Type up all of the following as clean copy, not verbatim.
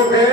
Oh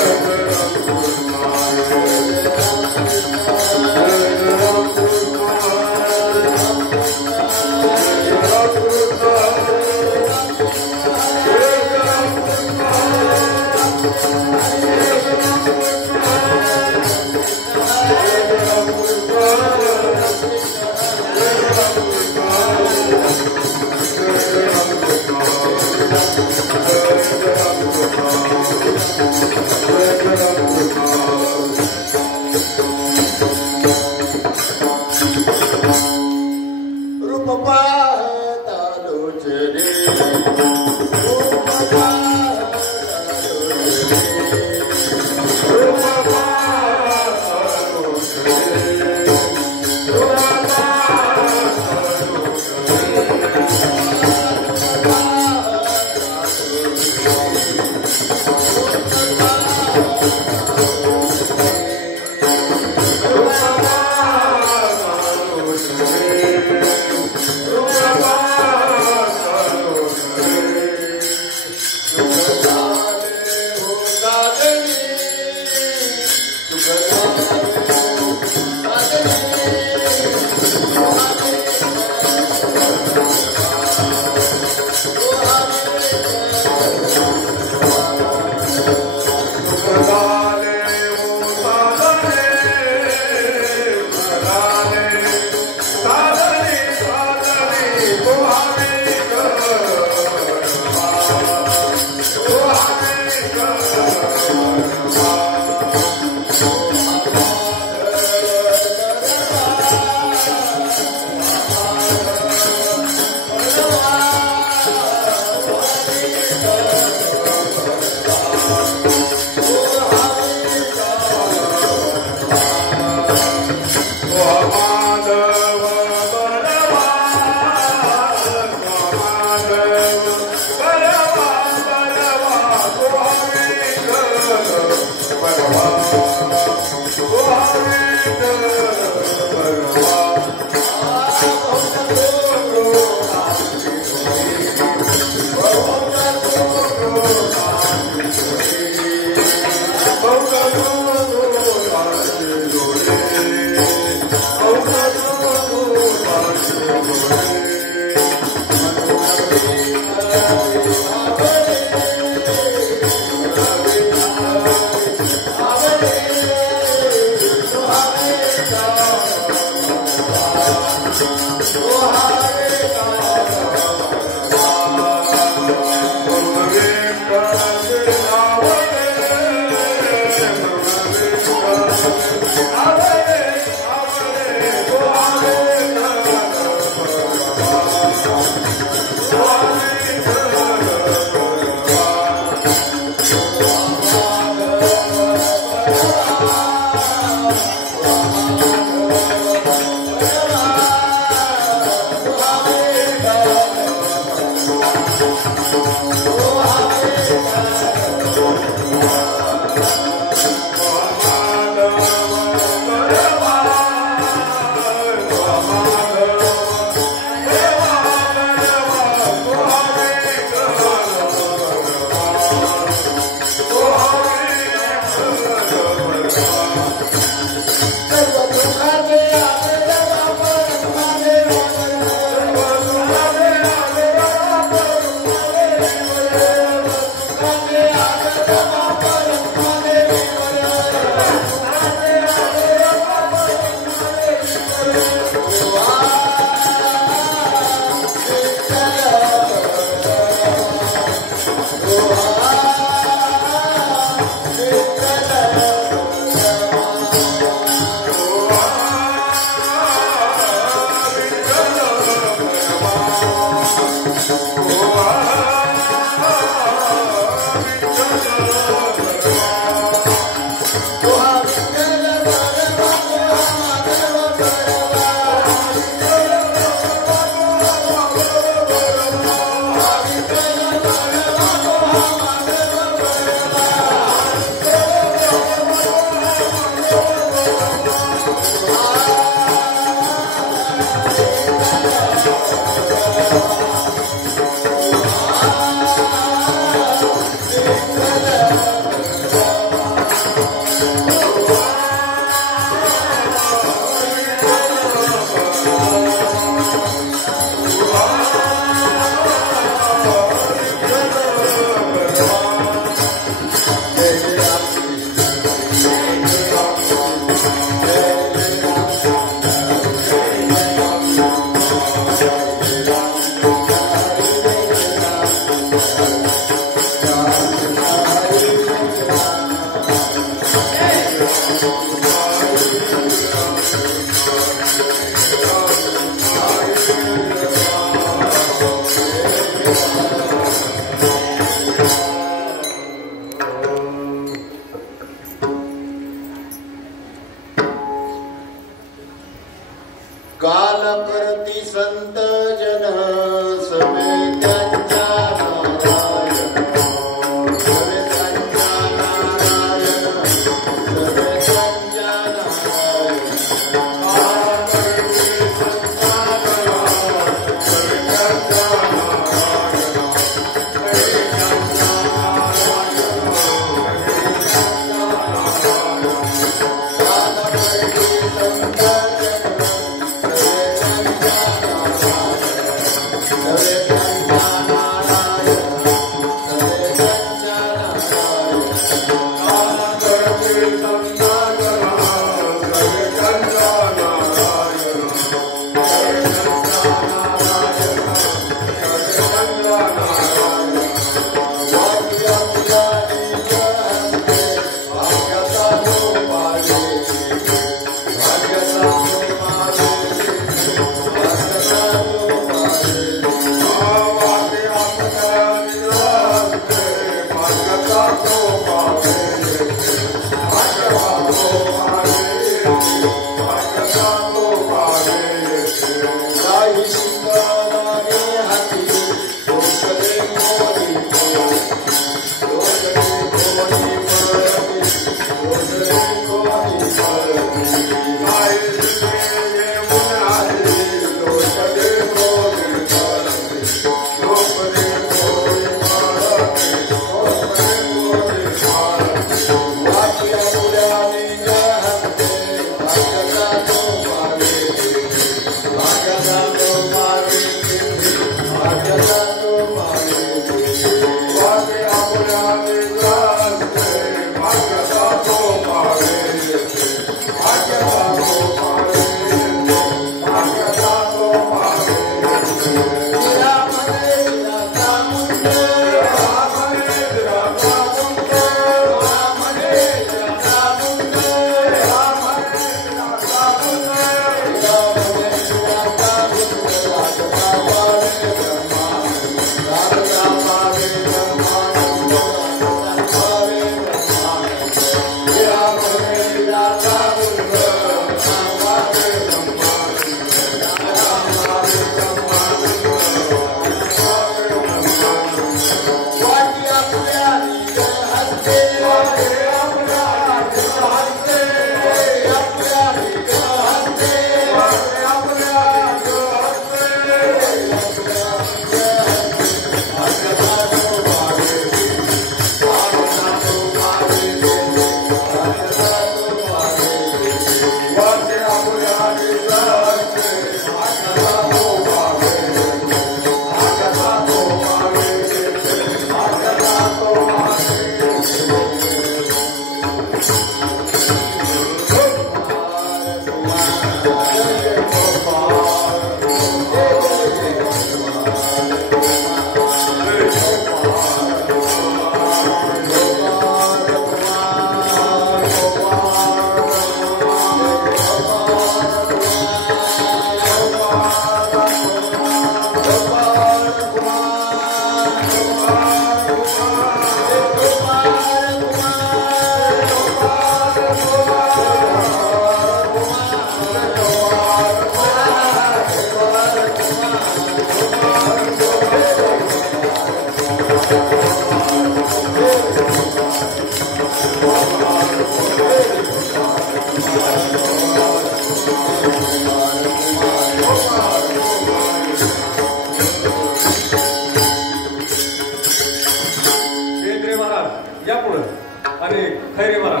आणि खैरे मला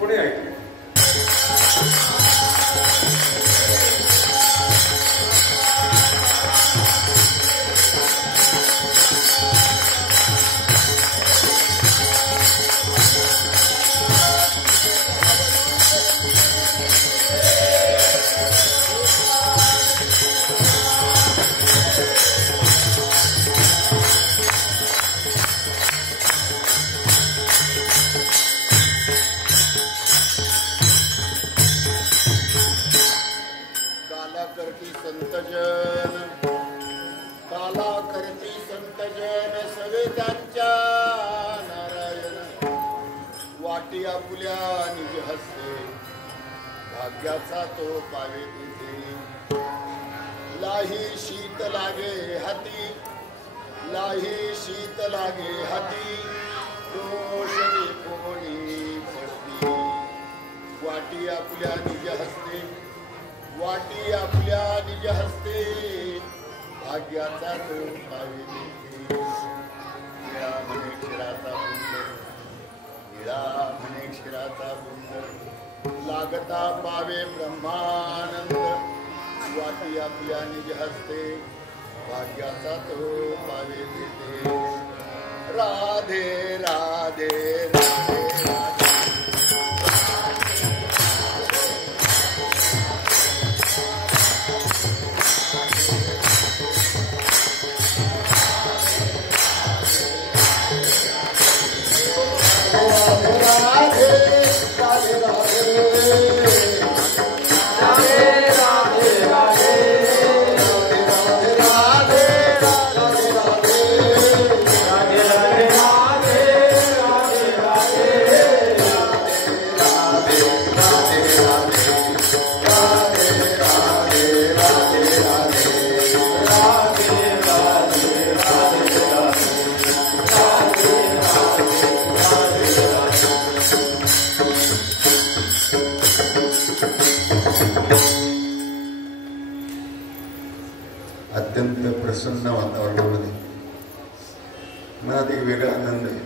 पुढे ऐकले. भाग्याचा तो पावे तिथे लाही शीत लागे हाती, लाही शीत लागे हाती, दोष कोणी पडती. वाटी आपल्या निज हस्ते, वाटी आपल्या निज हस्ते, भाग्याचा तो पावे तिथे. निळा म्हणे क्षीराचा बुंद, निळा म्हणे क्षीराचा बुंद, लागता पावे ब्रह्मानंद. वाटी आपल्या निज हस्ते, भाग्याचा तो पावे तिथे. राधे राधे राधे राधे. अत्यंत प्रसन्न वातावरणामध्ये मनात एक वेगळा आनंद आहे.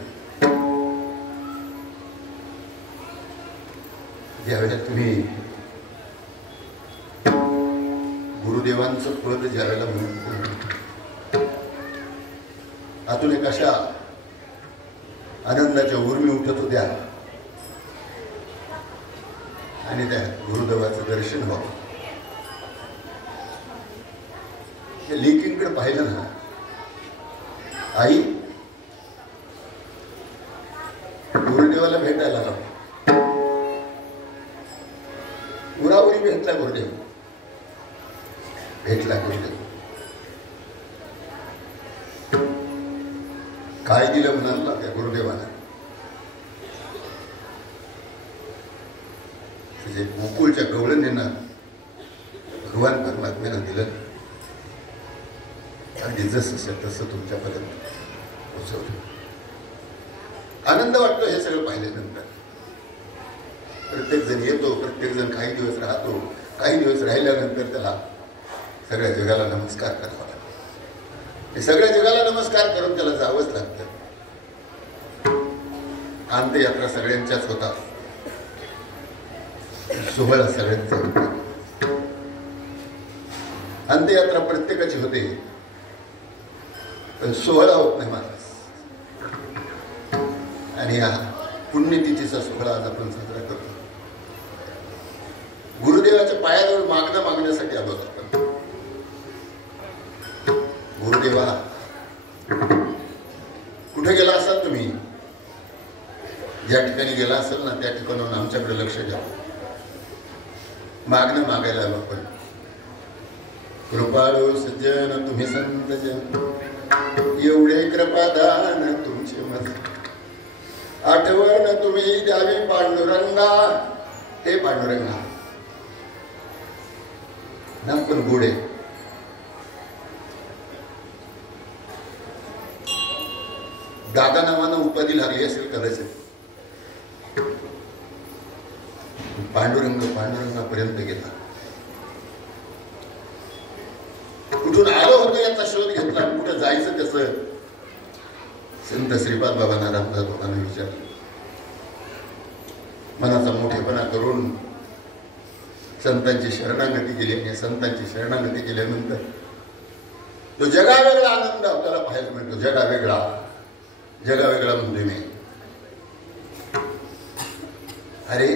ज्यावेळेला तुम्ही गुरुदेवांचं पद ज्यावेळेला म्हणतो आतून एक अशा आनंदाच्या उर्मी उठत होत्या आणि त्या गुरुदेवाचं दर्शन व्हावं. लेकींकडे पाहिलं ना, आई गुरुदेवाला भेटायला आला, उरावरी भेटला गुरुदेव, भेटला गुरुदेव. काय दिलं म्हणाला त्या गुरुदेवाला? म्हणजे गोकुळच्या गवळणींना भगवान परमात्म्यानं दिलं, अगदी जसं तसं तुमच्यापर्यंत पोचवलं. आनंद वाटतो हे सगळं पाहिल्यानंतर. प्रत्येक जण येतो, प्रत्येक जण काही दिवस राहतो, काही दिवस राहिल्यानंतर त्याला सगळ्या जगाला नमस्कार करावा लागतो. हे सगळ्या जगाला नमस्कार करून त्याला जावंच लागतं. अंत्ययात्रा सगळ्यांच्याच होता, सोहळा सगळ्यांचा होता. अंत्ययात्रा प्रत्येकाची होते, पण सोहळा होत नाही महाराज. आणि हा पुण्यतिथीचा सोहळा आज आपण साजरा करतो. गुरुदेवाच्या पायाजवळ मागणं मागण्यासाठी आलो आपण. गुरुदेवा कुठे गेला असाल तुम्ही? ज्या ठिकाणी गेला असेल ना त्या ठिकाणाहून आमच्याकडे लक्ष द्या. मागणं मागायला आलो आपण. कृपाळू सज्जन तुम्ही संत जन, एवढे कृपादान तुमचे मज. आठवण तुम्ही द्यावी पांडुरंगा, हे पांडुरंगा. नाम पण गोड आहे. दादा नावानं उपाधी लागली असेल कदाचित. पांडुरंग पांडुरंगापर्यंत गेला. कुठून आलो होतो याचा शोध घेतला. कुठं जायचं त्याचं संत श्रीपाद बाबांना रामदास बाबांना विचारलं. मनाचा मोठेपणा करून संतांची शरणागती केली आणि संतांची शरणागती केल्यानंतर तो जगावेगळा आनंद आपल्याला पाहायला मिळतो. जगावेगळा म्हणतोय मी. अरे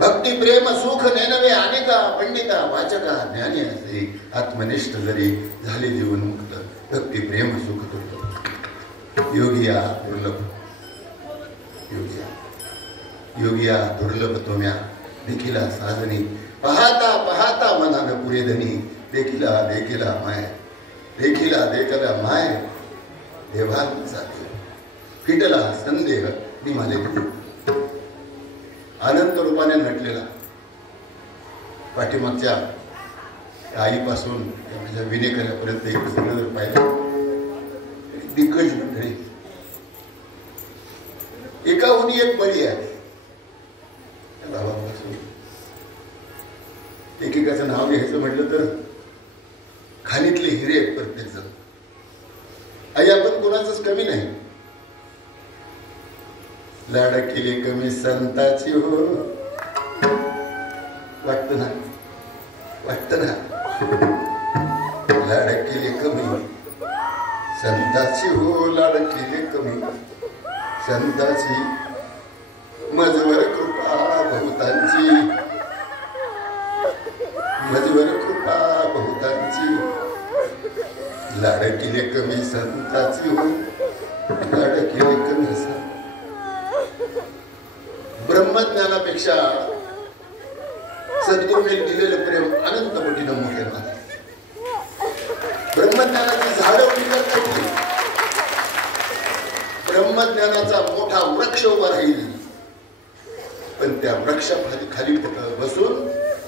भक्ती प्रेम सुख नेनवे अनेका पंडिता वाचका ज्ञानी असे आत्मनिष्ठ जरी झाले जीवन मुक्त. भक्ती प्रेम सुख दुर्लभ योगिया दुर्लभ योगिया दुर्लभ तोम्या देखिला साजनी पाहता पाहता मनानं पुरे धनी देखिला माय देवांचा देव फिटला संदेह निमाले अनंत रूपाने नटलेला पाठीमागच्या आईपासून माझ्या विनेकऱ्यापर्यंत एक सगळं जर पाहिलं दिग्गज मंडळी एकाहून एक बळी आहे. बाबापासून एकेकाचं नाव घ्यायचं म्हटलं तर खाणीतले हिरे आहेत प्रत्येक जण. आई आपण कोणाचंच कमी नाही. लाडकिले कमी संताची हो वाटत ना लाडकिले कमी संताची हो लाडकिले कमी संताची मजवर कृपा बहुतांची लाडकिले कमी संताची हो लाडकिले कमी संत. ब्रह्मज्ञानापेक्षा सद्गुरूने दिलेलं प्रेम अनंत कोटीनं मोठे नाही. ब्रह्मज्ञानाची झाडं उभी ब्रह्मज्ञानाचा मोठा वृक्ष उभा राहील पण त्या वृक्षाखाली बसून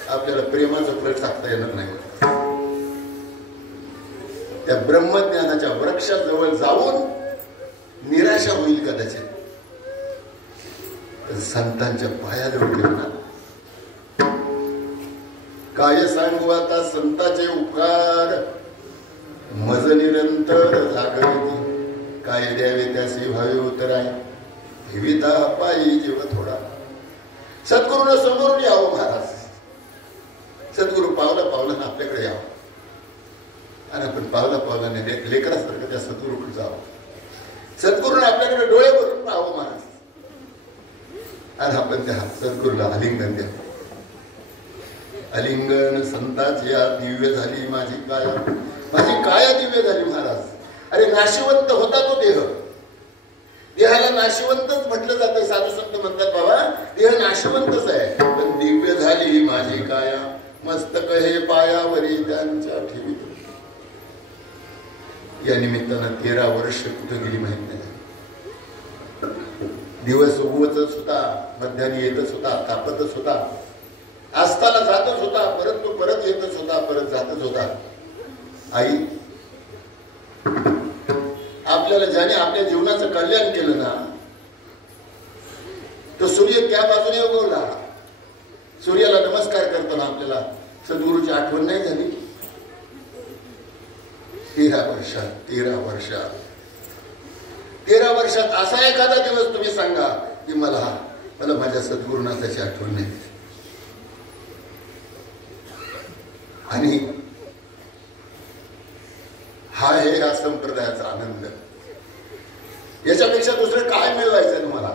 आपल्याला प्रेमाचं फळ टाकता येणार नाही. त्या ब्रह्मज्ञानाच्या वृक्षाजवळ जाऊन निराशा होईल कदाचित. संतांच्या पायाजवळ ठेवणार. काय सांगू आता संतांचे उपकार मज निरंतर जागविती. काय द्यावे त्याचे भावे उतराय ठेविता पायी जीव थोडा. सद्गुरूनं समोरून यावं महाराज. सद्गुरू पावलं आपल्याकडे यावं आणि आपण पावलाने लेकरासारखं त्या सद्गुरूकडे जावं. सद्गुरूने आपल्याकडे डोळे भरून पाहावं महाराज आणि आपण त्या सद्गुरूला आलिंगन द्यावं. आलिंगन संताची दिव्य झाली माझी काया दिव्य झाली महाराज. अरे नाशिवंत होता तो देह. देहाला नाशिवंतच म्हटलं जातं. साधू संत म्हणतात बाबा देह नाशिवंतच आहे पण दिव्य झाली माझी काया मस्तक हे पायावरी त्यांच्या ठेवीत. या निमित्तानं 13 वर्ष कुठे गेली माहित नाही. दिवस उगवतच होता मध्यानी येतच होता तापतच होता आस्ताला जातच होता परंतु परत येतच होता परत जातच होता. आई आपल्याला ज्याने आपल्या जीवनाचं कल्याण केलं ना तो सूर्य त्या बाजूने उगवला. सूर्याला नमस्कार करताना आपल्याला सद्गुरूची आठवण नाही झाली. 13 वर्षात असा एखादा दिवस तुम्ही सांगा की मला माझ्या सद्गुरुनाथाची आठवण नाही. आणि हा आहे या संप्रदायाचा आनंद. याच्यापेक्षा दुसरं काय मिळवायचं तुम्हाला.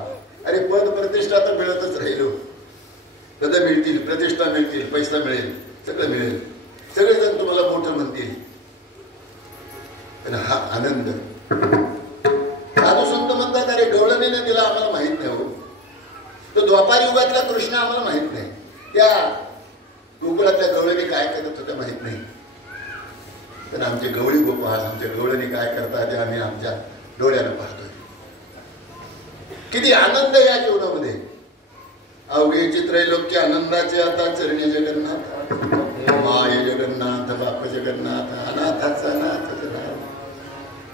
अरे पद प्रतिष्ठा तर मिळतच राहिलो. पद मिळतील प्रतिष्ठा मिळतील पैसा मिळेल सगळं मिळेल सगळेजण तुम्हाला मोठं म्हणतील पण हा आनंद. साधू संत म्हणतात अरे गवळणीने दिला आम्हाला माहित नाही हो. तो द्वापार युगातला कृष्ण आम्हाला माहित नाही. त्या गोकुळातल्या गवळणी काय करत होत्या माहित नाही पण आमचे गवळी गोपाळ आमच्या गवळणी काय करतात ते आम्ही आमच्या डोळ्यानं पाहतोय. किती आनंद या जीवनामध्ये. अवघे चित्रैलोक्य आनंदाचे आता चरणी जगन्नाथ माय जगन्नाथ बाप जगन्नाथ अनाथाचा नाथ जगन्नाथ.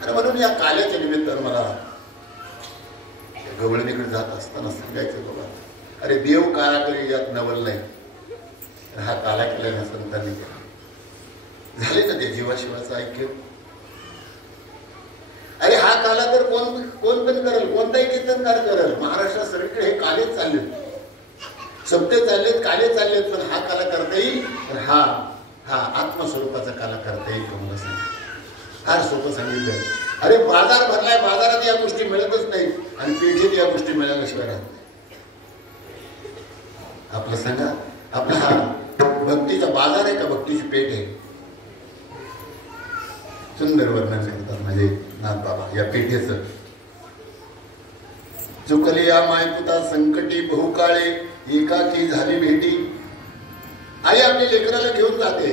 आणि म्हणून या काल्याच्या निमित्तानं मला गवळणीकडे जात असताना सांगायचं बाबा अरे देव काळा करी यात नवल नाही. हा काला केल्याने संतांनी केला झाले ना ते जीवाशिवाचं ऐक्य. अरे हा आला तर कोण पण करेल, कोणताही कीर्तनकार करेल. महाराष्ट्रात सगळीकडे हे कालेच चाललेत, सप्ते चाललेत, काले चाललेत. पण हा काला करता येईल, तर हा आत्मस्वरूपाचा काला करता येईल का मला सांग. फार सोपं सांगितलं. अरे बाजार भरलाय, बाजारात या गोष्टी मिळतच नाही आणि पेठेत या गोष्टी मिळाल्याशिवाय राहत. आपलं सांगा, आपला हा भक्तीचा बाजार आहे का भक्तीची पेठ आहे? सुंदर वर्णन करतात माझे नाथ बाबा या पेठेचं. चुकले या मायपुता संकटी बहुकाळे, एकाकी झाली भेटी. आई आपल्या लेकराला घेऊन जाते,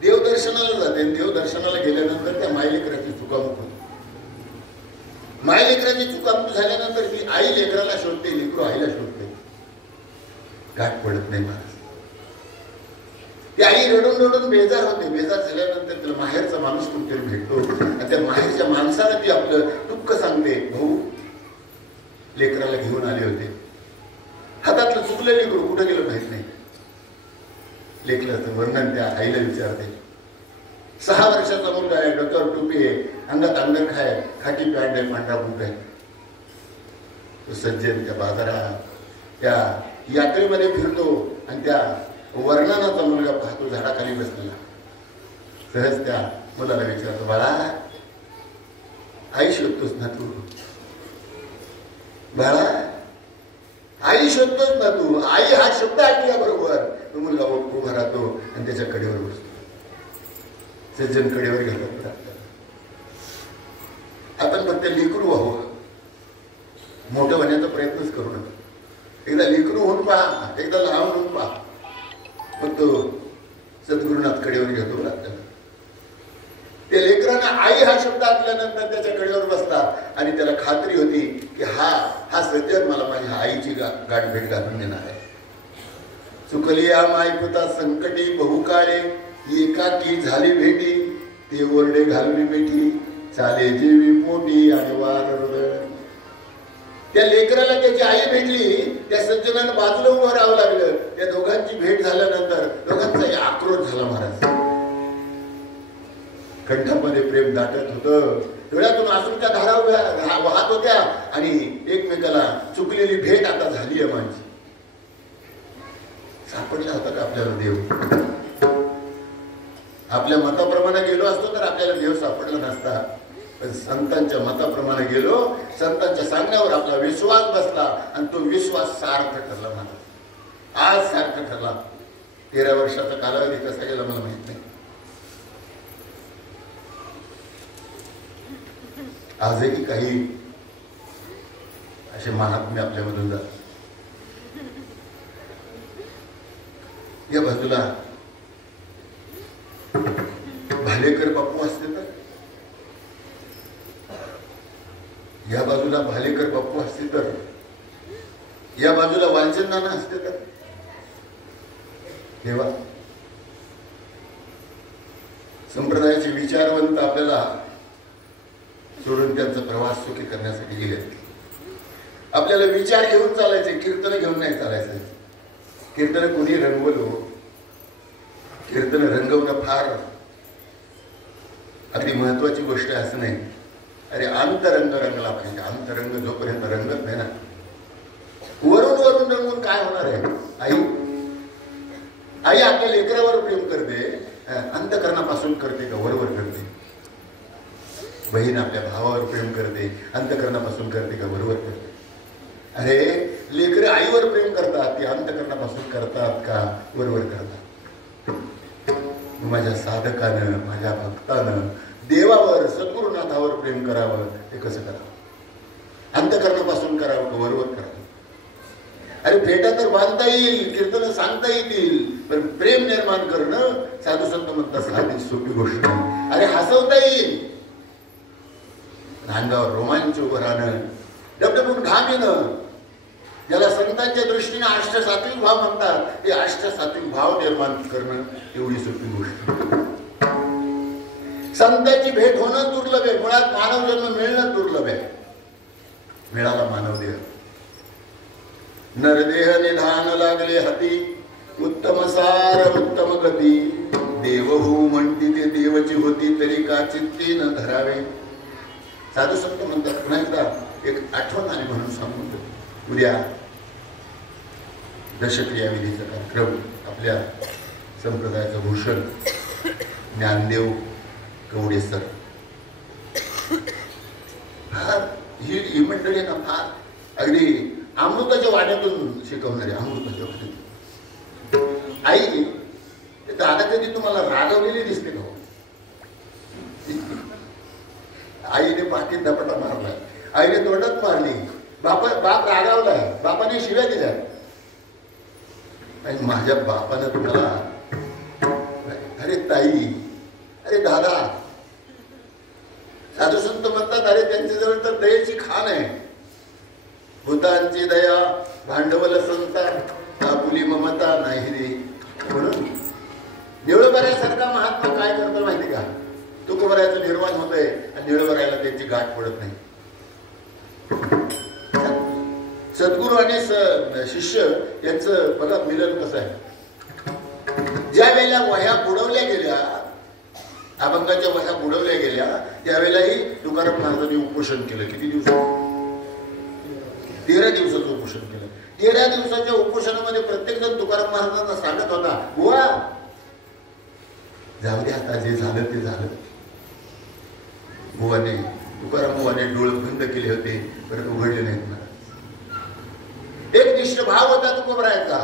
देवदर्शनाला जाते. देवदर्शनाला गेल्यानंतर त्या मायलेकराची चुकामुक होती. मायलेकराची चुकामुक झाल्यानंतर ती आई लेकराला शोधते, लेकरू आईला शोधते. गाठ पडत नाही महाराज. ती आई रडून रडून बेजार होते. बेजार झाल्यानंतर तिला माहेरचा माणूस कुठेतरी भेटतो आणि त्या माहेरच्या माणसाला ती आपलं दुःख सांगते. भाऊ लेकराला घेऊन आले होते, हातातलं चुकलं लेकरू कुठं गेलं माहित नाही. लेकराचं वर्णन त्या आईला विचारते. 6 वर्षाचा मुलगा आहे, डोक्यावर टोपी आहे, अंगात अंगरखा आहे, खाकी पॅन्ट आहे, पांढरा बूट आहे. तो सज्जन त्या बाजारात त्या यात्रेमध्ये फिरतो आणि त्या वर्णनाचा मुलगा पाहतो झाडाखाली बसलेला. सहज त्या मुलाला विचारतो, बाळा आई शोधतोस ना तू? बाळा आई शोधतोस ना तू? आई हा शब्द ऐकल्याबरोबर तो मुलगा उभा राहतो आणि त्याच्या कडेवर बसतो. सज्जन कडेवर घेतात. आपण फक्त लेकरू व्हावं, मोठं होण्याचा प्रयत्नच करू नका. एकदा लेकरू होऊन पहा, एकदा लहान होऊन पहा. मग तो सद्गुरुनाथ कडेवर घेतो आपल्याला. त्या लेकरांना आई हा शब्द ऐकल्यानंतर त्याच्या कडेवर बसतात आणि त्याला खात्री होती की हा सज्जन मला माझ्या आईची गाठ भेट घालून देणार आहे. चुकली या मायपुता संकटी बहुकाळे, एकाकी झाली भेटी. ते ओरडे घालून बेठी, चाले जीवी पोटी आणि वार. त्या लेकराला त्याची आई भेटली, त्या सज्जनानं बाजूला उभं राहावं लागलं. त्या दोघांची भेट झाल्यानंतर दोघांचाही आक्रोश झाला महाराज. कंठामध्ये प्रेम दाटत होतं, डोळ्यातून अश्रूच्या धारा वाहत होत्या आणि एकमेकाला चुकलेली भेट आता झाली आहे माझी. सापडला होता का आपल्याला देव? आपल्या मताप्रमाणे गेलो असतो तर आपल्याला देव सापडला नसता. पण संतांच्या मताप्रमाणे गेलो, संतांच्या सांगण्यावर आपला विश्वास बसला आणि तो विश्वास सार्थ ठरला महाराज. आज सार्थ ठरला. 13 वर्षाचा कालावधी कसा गेला मला माहित नाही. आजही काही असे महात्मे आपल्यामधून जातात. या बाजूला भालेकर बापू असते तर, या बाजूला भालेकर बापू असते तर, या बाजूला वालचंद नाना असते तर, तेव्हा संप्रदायाचे विचारवंत आपल्याला सोडून त्यांचा प्रवास सुखी करण्यासाठी गेले. आपल्याला विचार घेऊन चालायचे, कीर्तन घेऊन नाही चालायचं. कीर्तन कोणी रंगवलो, कीर्तन रंगवणं फार अगदी महत्वाची गोष्ट आहे असं नाही. अरे अंतरंग रंगला पाहिजे. अंतरंग जोपर्यंत रंगत नाही ना, वरून वरून रंगून काय होणार आहे? आई आपल्या लेकरावर प्रेम करते, अंतकरणापासून करते का वरवर करते? बहीण आपल्या भावावर प्रेम करते, अंतकरणापासून करते का वरवर करते? अरे लेकरं आईवर प्रेम करतात, ते अंतकरणापासून करतात का वरवर करतात? माझ्या साधकानं, माझ्या भक्तानं देवावर, सद्गुरुनाथावर प्रेम करावं. ते कसं करावं? अंतकरणापासून करावं का वरवर करावं? अरे भेटा तर बांधता येईल, कीर्तन सांगता येतील, पण प्रेम निर्माण करणं साधू संत म्हणतात साधी सोपी गोष्ट नाही. अरे हसवता येईल, अंगावर रोमांच उभं राहणं, डबडबून घाम येणं, ज्याला संतांच्या दृष्टीने अष्टसात्विक भाव म्हणतात, ते अष्टसात्विक भाव निर्माण करणं एवढी सोपी गोष्ट. संतांची भेट होणं दुर्लभ आहे. मुळात मानव जन्म मिळणं दुर्लभ आहे. मिळाला मानव देह. नरदेह निधान लागले हाती, उत्तम सार उत्तम गती. देव होऊ म्हणती ते देवची होती, तरी का चित्ती न धरावे. साधू संत म्हणतात, पुन्हा एकदा एक आठवण आली म्हणून सांगून उद्या दशक्रिया विधीचा कार्यक्रम आपल्या संप्रदायाचं भूषण ज्ञानदेव कवडे सर, ही मंडळी ना फार अगदी अमृताच्या वाड्यातून शिकवणारे, अमृताच्या वाड्यातून. आई दादा कधी तुम्हाला रागवलेली दिसते का? आईने पाठीत धपाटा मारला, आईने तोंडात मारली, बाप रागावला, बापाने शिव्या दिल्या. आणि माझ्या बापानं तुम्हाला, अरे ताई, अरे दादा, साधू संत म्हणतात अरे त्यांच्याजवळ तर दयेची खाण आहे. भूतांची दया भांडवल संता, आपुली ममता नाही रे. म्हणून निळबऱ्यासारखा महात्मा काय करतो माहिती का? तुकोबऱ्याचं निर्माण होतंय आणि निळबऱ्याला त्यांची गाठ पडत नाही. सद्गुरू आणि शिष्य यांचं बघा मिलन कसं आहे. ज्या वेळेला वह्या बुडवल्या गेल्या, अभंगाच्या वह्या बुडवल्या गेल्या, त्यावेळेलाही तुकाराम महाराजांनी उपोषण केलं. किती दिवस? 13 दिवसाचं उपोषण केलं. 13 दिवसाच्या उपोषणामध्ये प्रत्येक जण तुकाराम महाराजांना सांगत होता, बुवा जाऊ दे आता, जे झालं ते झालं. बुवाने, तुकाराम बुवाने डोळे बंद केले होते, परत उघडले नाहीत. मला एक निष्ठ भाव होता तुकोबरायांचा,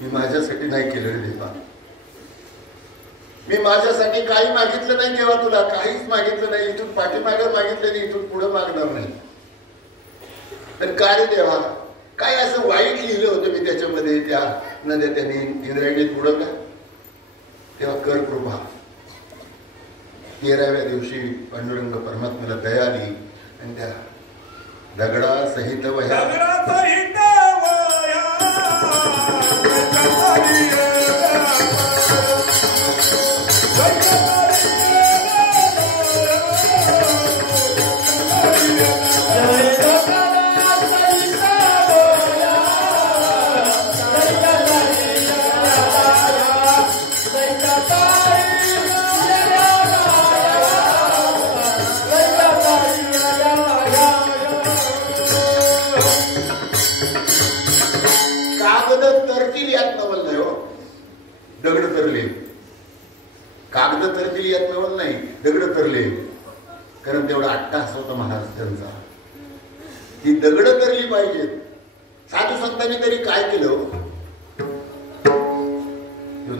मी माझ्यासाठी नाही केलं रे देवा, मी माझ्यासाठी काही मागितलं नाही तेव्हा, तुला काहीच मागितलं नाही, इथून पाठीमागे मागितलं नाही, इथून पुढे मागणार नाही. पण काय रे देवा, काय असं वाईट लिहिलं होतं मी त्याच्यामध्ये, त्या नद्या त्यांनी इंद्रायणीत बुडवल्या, तेव्हा कर कृपा. 13व्या दिवशी पांडुरंग परमात्म्याला दया आली आणि त्या दगडा सहित वह्या, दगड तरले, कागद तरतील यात नवल नाही, दगड तरले. कारण तेवढा अट्टास होता महाराज त्यांचा, ती दगड तरली पाहिजेत. साधू संतांनी तरी काय केलं?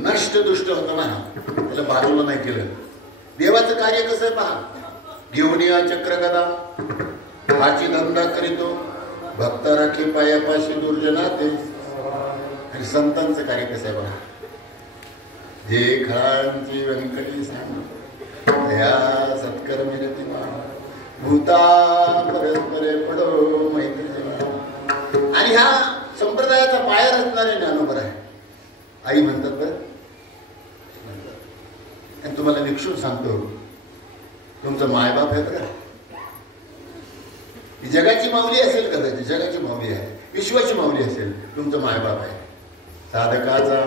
नष्ट दुष्ट होता ना, त्याला बाजूला नाही केलं. देवाचं कार्य कसं आहे पहा. घेऊन या चक्र गदा, हाची धंदा करीतो, भक्त राखी पायापाशी दुर्जना ते. आणि संतांचं कार्य कसं आहे बघा. जे खळांची व्यंकटी सांग या सत्कर्मी रती भूता परस्परे पडो मैत्री. आणि ह्या संप्रदायाचा पाया रचणारे ज्ञानोबर आहे. आई म्हणतात बरं, आणि तुम्हाला निक्षून सांगतो, तुमचं मायबाप आहे बरं. ही जगाची माऊली असेल कदाचित, जगाची माऊली आहे, विश्वाची माऊली असेल, तुमचं मायबाप आहे. साधकाचा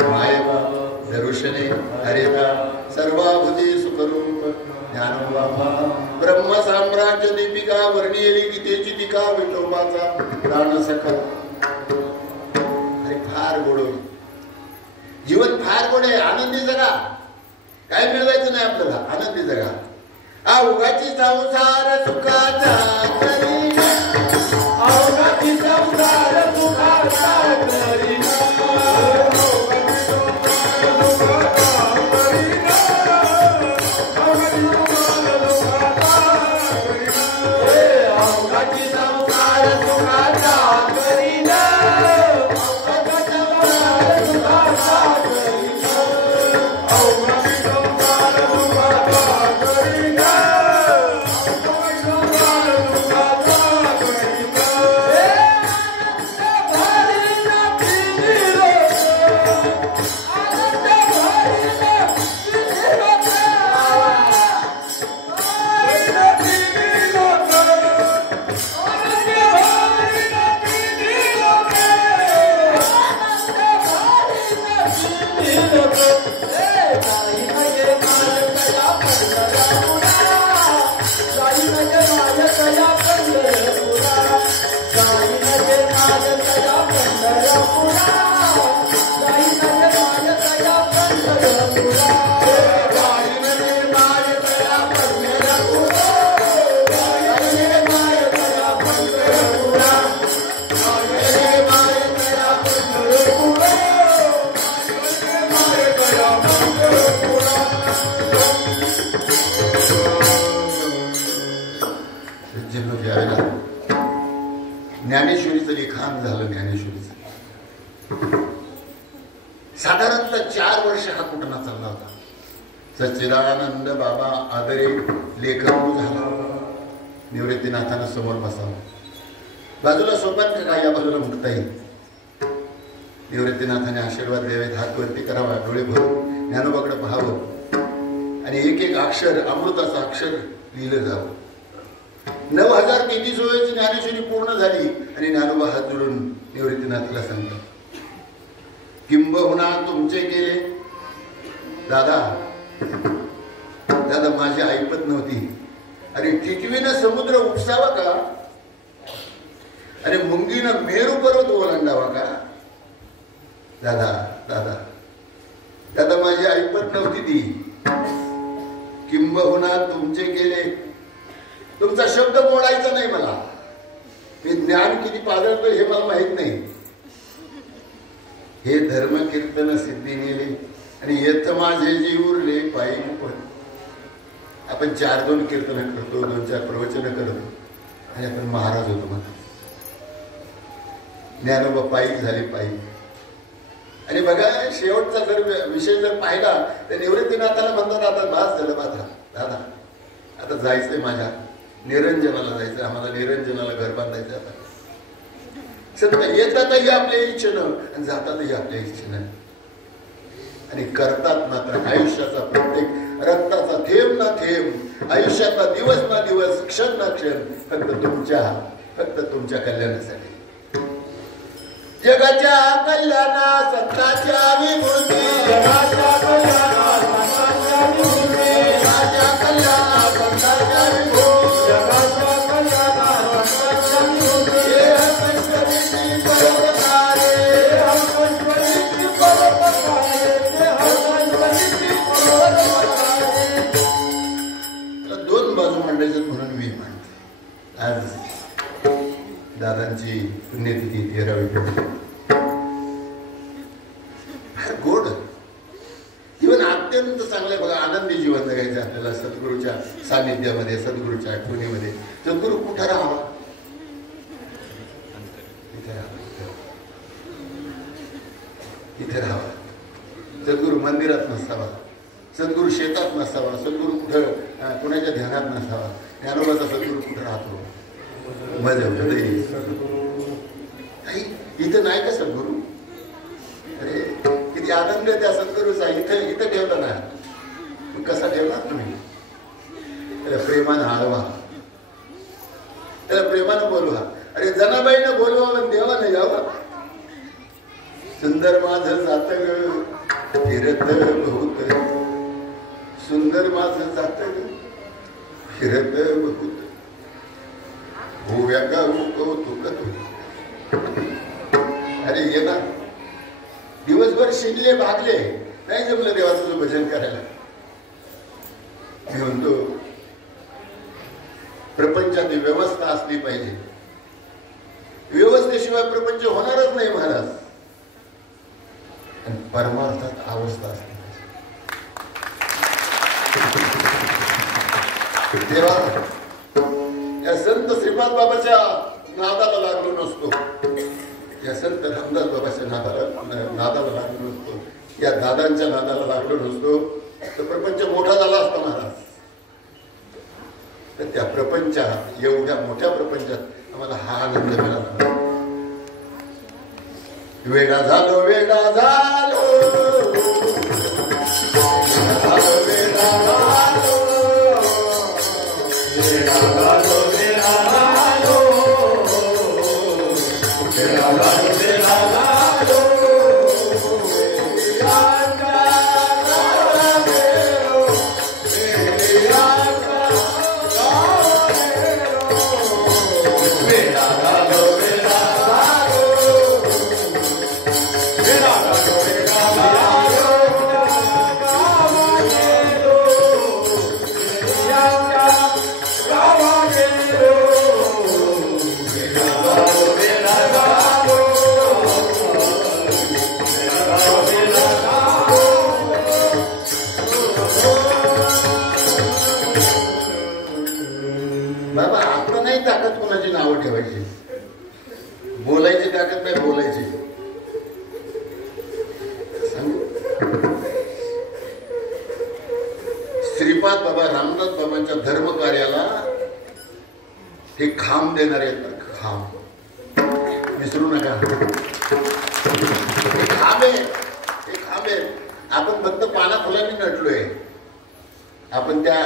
मायबाप दरुशने हरिता सर्वाभूती सुखरूप ज्ञानोबा ब्रह्म साम्राज्य दीपिका वर्णियली गीतेची टीका विठोबाचा प्राण सखा. अरे फार गोड, जीवन फार गोड आहे. आनंदी जगा, काय मिळवायचं नाही आपल्याला, आनंदी जगा. अवघाची संसार सुखाचा करीना, अवघाची संसार सुखाचा करीना, Hallelujah. ज्ञानेश्वरीचं लिखाण झालं. ज्ञानेश्वरीचं साधारणतः 4 वर्ष हा कुटणा चालला होता. सच्चिदानंद बाबा आदरे लेखक झाला. निवृत्तीनाथानं समोर बसावं. बाजूला सोपान का या बाजूला मुक्ताई. निवृत्तीनाथाने आशीर्वाद द्यावेत, हात वरती करावा, डोळे भरून ज्ञानोबाकडे पाहावं आणि एक एक अक्षर अमृताचं अक्षर लिहिलं जावं. 9033 वेळेची ज्ञानेश्वरी पूर्ण झाली आणि ज्ञानोबा हात जोडून निवृत्तीनाथाला सांगतात, किंबहुना तुमचे केले दादा. दादा माझी ऐपत नव्हती. अरे टिटवीनं समुद्र उपसावा का? अरे मुंगीनं मेरू पर्वत ओलांडावा का? दादा दादा दादा माझी ऐपत नव्हती ती. किंबहुना तुमचे केले. तुमचा शब्द मोडायचा नाही मला. हे ज्ञान किती पाजळतं हे मला माहित नाही. हे धर्म कीर्तन सिद्धी नेले आणि येत माझे जी उरले पायी पण. आपण 4-2 कीर्तन करतो, 2-4 प्रवचन करतो आणि आपण महाराज होतो म्हणा. ज्ञानोबा पायी झाले पायी. आणि बघा शेवटचा जर विषय जर पाहिला तर निवृत्तीनाथाला म्हणतात, आता भास झालं बाधा दादा, आता जायचंय माझ्या निरंजनाला जायचं. आम्हाला निरंजनाला घर बांधायचं. आता सत्य येतातही आपल्या इच्छेनं आणि जातातही आपल्या इच्छेनं आणि करतात मात्र आयुष्याचा प्रत्येक रक्ताचा थेंब ना थेंब, आयुष्याचा दिवस ना दिवस, क्षण ना क्षण फक्त तुमच्या कल्याणासाठी. जगाच्या कल्याणा सत्ताच्या विभूती, जगाच्या कल्याणा सत्ताच्या विभूती, जगाच्या कल्याणा सत्ताच्या विभूती, जगाच्या कल्याणा सत्ताच्या विभूती. हे हंसवरीची परोपकारे, हे हंसवरीची परोपकारे, हे हंसवरीची परोपकारे. त्याला 2 बाजू मांडायचं म्हणून मी मांडते. आज दादांची पुण्यतिथी 13वी गोड जीवन अत्यंत चांगलं. बघा आनंदी जीवन जगायचं आपल्याला सद्गुरूच्या सानिध्यामध्ये, सद्गुरूच्या आठवणीमध्ये. सद्गुरू कुठं राहावा? इथे राहावा. सद्गुरू मंदिरात नसावा, सद्गुरू शेतात नसावा, सद्गुरू कुठं कुणाच्या ध्यानात नसावा. ज्ञानोबाचा सद्गुरू कुठं राहतो? मजा इथं नाही का सद्गुरू? अरे किती आनंद त्या सद्गुरूचा. इथं ठेवला ना, कसा ठेवणार तुम्ही? त्याला प्रेमानं हळवा, त्याला प्रेमानं बोलवा. अरे जनाबाईनं बोलवा, देवानं यावं. सुंदर माझं जात फिरत बहुत, सुंदर माझं जात फिरत बहुत, होव्या का कौतुक तू. अरे ये ना, दिवसभर शिकले भागले, नाही जमलं देवा तुझं भजन करायला. मी म्हणतो प्रपंचात व्यवस्था असली पाहिजे. व्यवस्थेशिवाय प्रपंच होणारच नाही महाराज. आणि परमार्थात अवस्था असली पाहिजे. तेव्हा या संत श्रीपाद बाबाच्या नादाला लागलो नसतो, या संत रामदास बाबाच्या नादाला लागलो नसतो, या दादांच्या नादाला लागलो नसतो तर प्रपंच मोठा झाला असता महाराज. तर त्या प्रपंचात, एवढ्या मोठ्या प्रपंचात आम्हाला हा आनंद मिळाला. वेडा झालो वेडा झालो, वेडा झालो, वेडा झालो, वेडा झालो, वेडा झालो, वेडा झालो, श्रीपाद बाबा रामदास बाबांच्या धर्म कार्याला ते खांब देणारे आहेत. खांब विसरू नका. हे खांब आहे. आपण फक्त पाना फुलांनी नटलोय. आपण त्या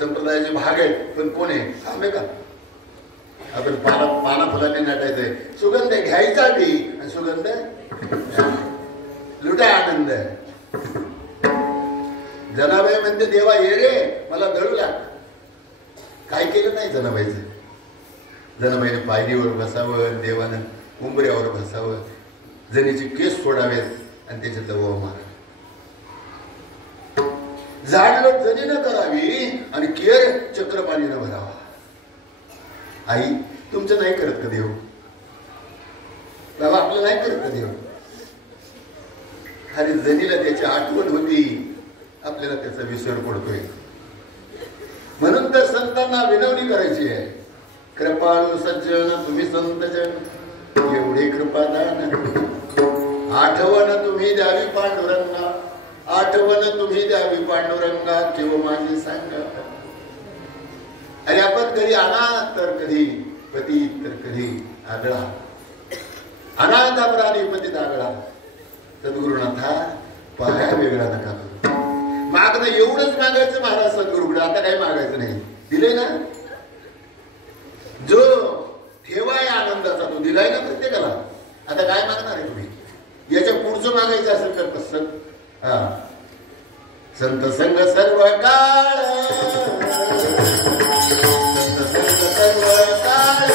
संप्रदायाचे भाग आहेत, पण कोण आहे? खांब आहे का? आपण पाना फुलांनी नटायचंय. सुगंध घ्यायचा ती आणि सुगंध लुटाय आनंद. जनाबाई म्हणते देवा ये रे मला दळू लाग. काय केलं नाही जनाबाईचं. जनाबाईने पायरीवर बसावं, देवानं उंबऱ्यावर बसावं, जणीचे केस सोडावेत आणि त्याच्यात ओवा मारा. झाडलोट जणीनं करावी आणि केर चक्रपाणीनं भरावा. आई तुमचं नाही करत का देव? बाबा आपलं नाही करत का देव? अरे जणीला त्याची आठवण होती, आपल्याला त्याचा विसर पडतोय. म्हणून तर संतांना विनवणी करायची आहे. कृपाळू सज्जन तुम्ही संत जन, एवढे कृपादान, आठवण तुम्ही द्यावी पांडुरंगा, आठवण तुम्ही द्यावी पांडुरंगा, किंवा माझी सांगा. आणि आपण कधी अनाथ तर कधी पतित तर कधी आगळा. अनाथ प्राणी पतित आगळा. सद्गुरुनाथा पाया वेगळा नका. मागणं एवढंच मागायचं महाराज सद्गुरुकडे. आता काही मागायचं नाही. दिले ना. जो ठेवाय आनंदाचा तो दिलाय ना प्रत्येकाला. आता काय मागणार आहे तुम्ही? याच्या पुढचं मागायचं असेल तर कसं? संत संग सर्व काळ, संत संग सर्व काळ,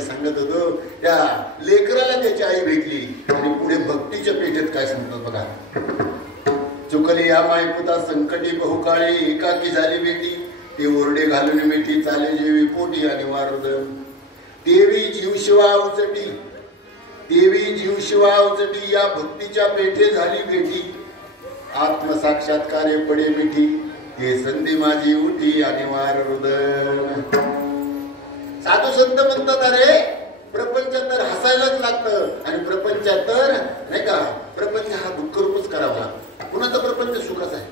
सांगत होतो. त्या लेकराला त्याची आई भेटली आणि पुढे भक्तीच्या पेठेत काय सांगतात बघा. चुकली या मायपुता संकटी बहुकाळी, एकाकी झाली बेटी, ते ओरडे घालून मिठी, चाले जेवी पोटी आणि वारुदन. देवी जीवशिवा उचटी, देवी जीवशिवा उचटी, या भक्तीच्या पेठे झाली भेटी. आत्मसाक्षात्कारे पडे मिठी, ते संधी माझी उठी आणि वारुदन. साधू संत म्हणतात अरे प्रपंचात तर हसायलाच लागतं, आणि प्रपंचात तर नाही का, प्रपंच हा दुःखरूपच करावा लागतो. कुणाचा प्रपंच सुखाचा आहे?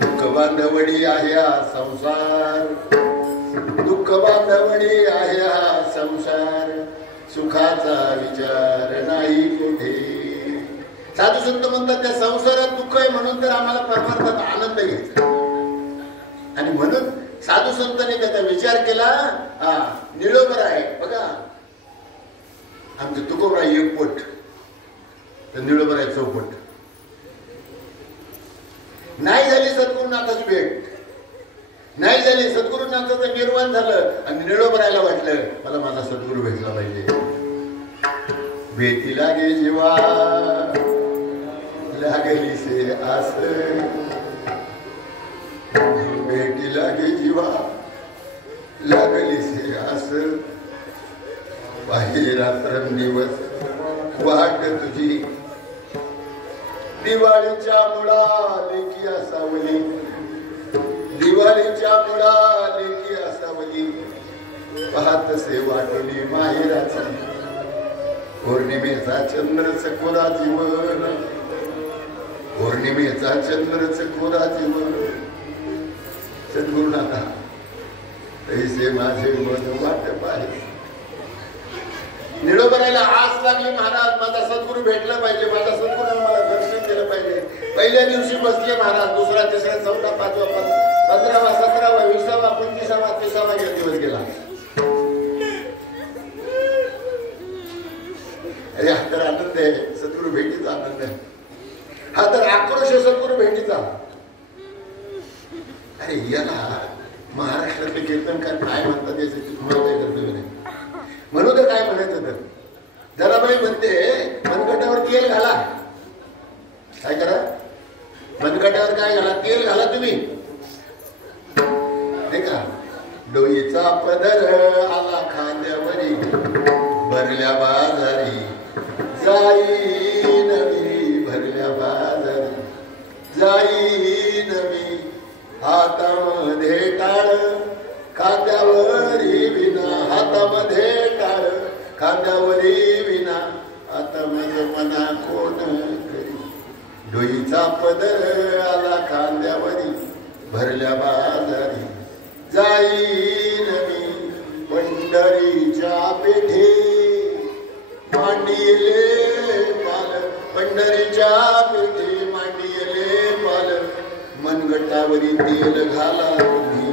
दुःख बांधवडी आहे हा संसार, दुःख बांधवडी आहे हा संसार, सुखाचा विचार नाही कुठे. साधू संत म्हणतात त्या संसारात दुःख आहे म्हणून तर आम्हाला परमार्थात आनंद घ्यायचा. आणि म्हणून साधू संतांनी त्याचा विचार केला. निळोबर आहे बघा, आमचे तुकोबराय एकपट, तर निळोबर आहे चौपट. नाही झाली सद्गुरुनाथाची भेट, नाही झाली सद्गुरुनाथाचं निर्वाण झालं आणि निळोबरायला वाटलं मला माझा सद्गुरु भेटला पाहिजे. भेटी लागे जीवा लागली से आस, भेटी लागे जीवा लागली से आस, पाहिजे रात्रंदिवस वाट तुझी, दिवाळीच्या मुळाली की असावली, दिवाळीच्या मुळाली की असावली, पाहतसे वाटली माहेराची, पौर्णिमेचा चंद्रच कोरा जीवन, पौर्णिमेचा चंद्रच कोरा जीवन. सद्गुरुनाथा तैसे माझे मन वाट पाहे. निळोबरायला आस लागली महाराज माझा सद्गुरु भेटला पाहिजे, माझा सद्गुरू मला दर्शन केलं पाहिजे. पहिल्या दिवशी बसले महाराज, दुसरा तिसरा चौथा पाचवा 15वा 17वा 20वा 25वा 30वा दिवस गेला. अरे हा तर आनंद आहे, सद्गुरु भेटीचा आनंद आहे. हा तर आक्रोश आहे सद्गुरु भेटीचा. अरे याला महाराष्ट्रातले कीर्तनकार काय म्हणतात याचे तुम्हाला काय कर्तव्य नाही. म्हणून तर काय म्हणायचं तर जराबाई म्हणते मनगटावर तेल घाला. काय करा? मनगटावर काय घाला? तेल घाला तुम्ही, नाही का? डोईचा पदर आला खांद्यावरी, भरल्या बाजारी जाईन मी, भरल्या बाजारी जाईन मी. हातामध्ये टाळ खांद्यावरी विना, हातामध्ये टाळ खांद्यावरी विना, आता माझ मना कोण करी. डोईचा पदर आला खांद्यावरी, भरल्या बाजारी जाईन मी. पंढरीच्या पेठे मांडिले पाल, पंढरीच्या पेठे मांडिले पाल, मनगटावरी तेल घाला तुम्ही.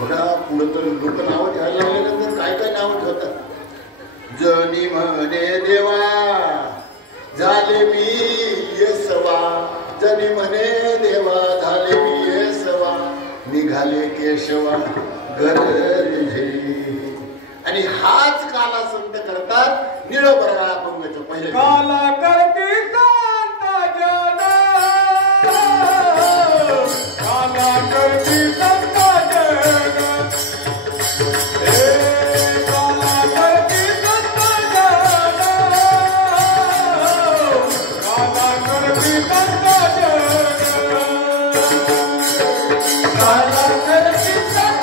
बघा पुढं तर लोक नावं ठेवायला लागल्यानंतर काय काय नावं ठेवतात. जनी म्हणे देवा झाले मी येसवा, जनी म्हणे देवा झाले मी येसवा, निघाले केशवा गरजे. आणि हाच काला संत करतात निळोबरा अभंगाच्या पहिले. काला करती संत जन, काला करती संत जन, काला करती संत जन, काला करती संत जन, काला करती संत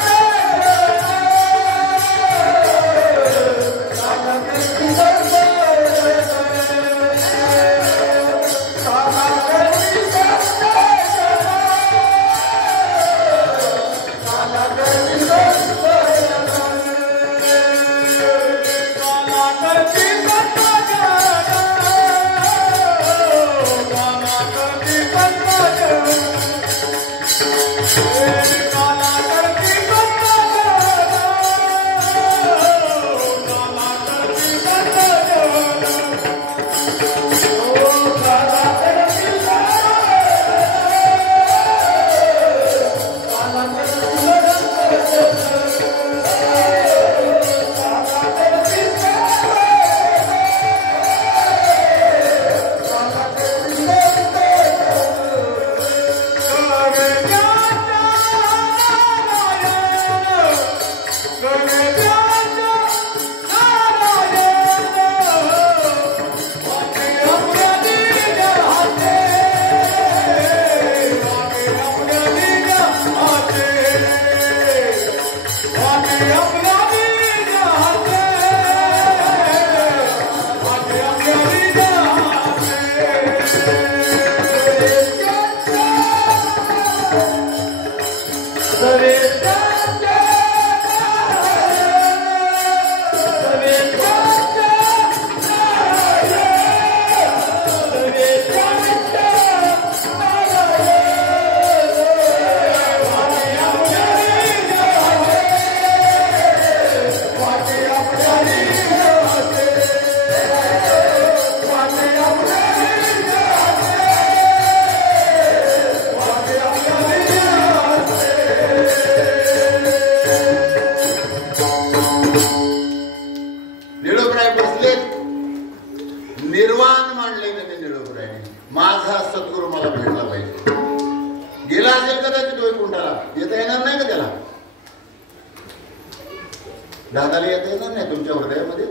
दादाला येता येणार नाही तुमच्या हृदयामध्ये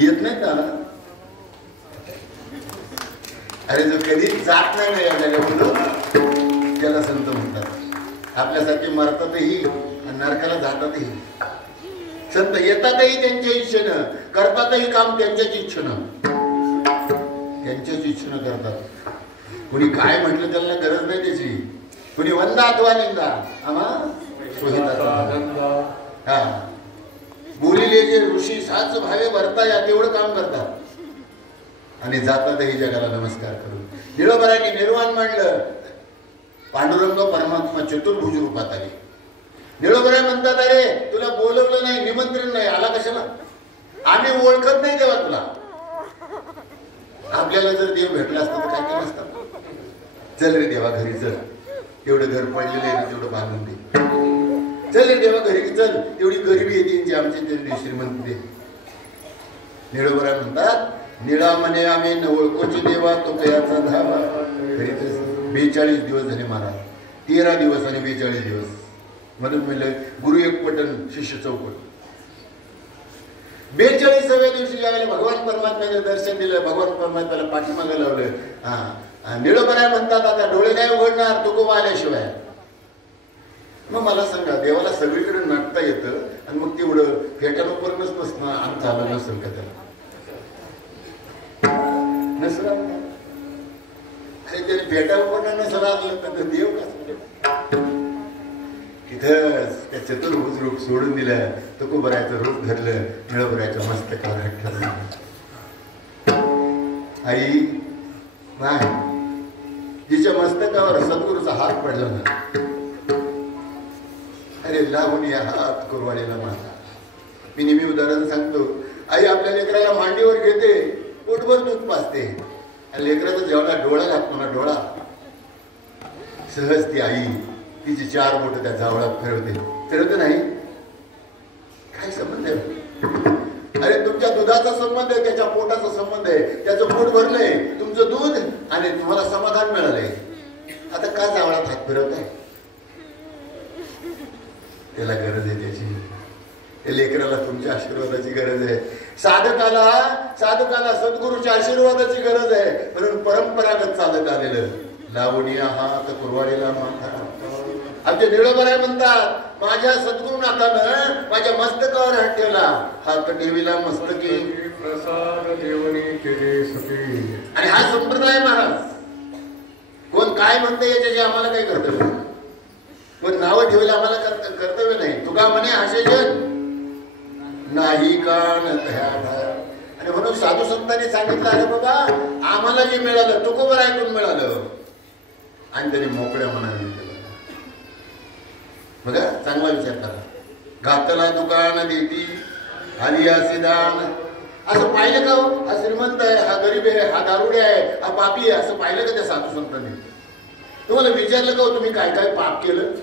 येत नाही का? अरे जो कधी जात नाही ना या जगामधून त्याला संत म्हणतात. आपल्यासारखे मरतातही आणि नरकाला जातातही. संत येतातही त्यांच्या इच्छेनं, करतातही काम त्यांच्याच इच्छेनं, त्यांच्याच इच्छेनं करतात. कुणी काय म्हटलं त्यांना गरज नाही त्याची. कुणी वंदा अथवा निंदा आम्हा हा बोलिले जे ऋषी साच भावे भरता तेवढं काम करतात आणि जातातही जगाला नमस्कार करून. निळोबरांनी निर्वाण मांडलं. पांडुरंग परमात्मा चतुर्भुज रूपात आले. निळोबरा म्हणतात अरे तुला बोलवलं नाही, निमंत्रण नाही, आला कशाला? आम्ही ओळखत नाही तेव्हा तुला. आपल्याला जर देव भेटला असता तर काय केलं असतं? चल रे देवा घरी चल, एवढं घर पडलेलं आहे ना तेवढं बांधून दे. चल रे देवा घरी चल, एवढी गरिबी येते आमच्या श्रीमंत दे. निळोबराय म्हणतात, निळा म्हणे आम्ही ओळखोची देवा तो कयाचा धावा. तरी 42 दिवस झाले महाराज, 13 दिवस आणि 42 दिवस. म्हणून म्हणलं गुरु एक पटन शिष्य चौपट. 42व्या दिवशी ज्यावेळेला भगवान परमात्म्याने दर्शन दिलं, भगवान परमात्म्याला पाठीमागं लावलं. हा निळोबराय म्हणतात आता डोळे नाही उघडणार तुकोबा आल्याशिवाय. मग मला सांगा, देवाला सगळीकडे नाटता येतं आणि मग तेवढं फेटानोपर्यंतच नसणं आमचं आलं नसेल का त्याला? नसलं आणि त्याने फेटानोपर्यंत नसलं आलं तर देव कसं? तिथंच त्या चतुर्भुज रूप सोडून दिलं, तुकोबरायचं रूप धरलं, निळोबरायच्या मस्तकावर हात ठेवला. आई नाही, जिच्या मस्तकावर सद्गुरूचा हात पडला ना, अरे लावून या हात कुरवाडीला माझा. मी नेहमी उदाहरण सांगतो, आई आपल्या लेकराला मांडीवर घेते, पोटभर दूध पाजते आणि लेकराचा जेवढा डोळा लागतो ना, डोळा सहज ती आई तिची 4 बोट त्या जावळात फिरवते नाही. काय संबंध आहे? अरे तुमच्या दुधाचा संबंध आहे, त्याच्या पोटाचा संबंध आहे. त्याचं पोट भरलंय, तुमचं दूध, आणि तुम्हाला समाधान मिळालंय. आता का जावळात हात फिरवताय? त्याला गरज आहे त्याची. त्या लेकराला तुमच्या आशीर्वादाची गरज आहे. साधकाला सद्गुरूच्या आशीर्वादाची गरज आहे. म्हणून परंपरागत चालत आलेलं लावणीया हात कुरवाडीला माथा. आमचे निळोबराय म्हणतात, माझ्या सद्गुरुनाथानं माझ्या मस्तकावर हात ठेवला, हात ठेविला मस्तकी प्रसाद देवनी केले सखी. आणि हा संप्रदाय महाराज. कोण काय म्हणते याच्याचे आम्हाला काही कर्तव्य नाही, पण नावं ठेवायला आम्हाला कर्तव्य नाही. तुका म्हणे आशेजन नाही कान. आणि म्हणून साधू संतांनी सांगितलं, अरे बाबा आम्हाला जे मिळालं तुकोबरायकडून मिळालं, आणि त्यांनी मोकळ्या मनाने केलं. बघा चांगला विचार करा. घातला दुकान देती आली दान. असं पाहिलं का हो? हा श्रीमंत आहे, हा गरीब आहे, हा दारुडे आहे, हा पापी आहे, असं पाहिलं का त्या साधू संतांनी? तुम्हाला विचारलं का हो तुम्ही काय काय पाप केलं?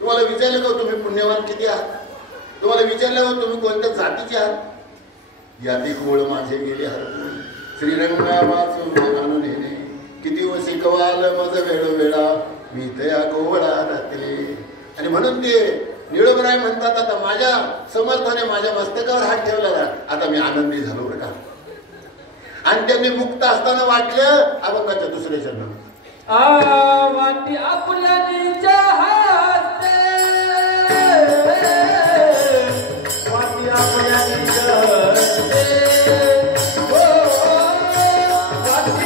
तुम्हाला विचारलं का तुम्ही पुण्यवान किती आहात? तुम्हाला विचारलं का तुम्ही कोणत्या जातीचे आहात? याती खोळ माझे गेले हरपून श्रीरंगा वाचून आणून येणे, किती व शिकवाल मज वेळोवेळा मी तया गोवळा रात्री. आणि म्हणून ते निळोबराय म्हणतात, आता माझ्या समर्थाने माझ्या मस्तकावर हात ठेवला, आता मी आनंदी झालो बरं का. आणि त्यांनी मुक्त असताना वाटलं अभंगाच्या दुसऱ्या चरणात वाटी आपल्या निजा हाते, वाटी आपल्या निजा हाते, वाटी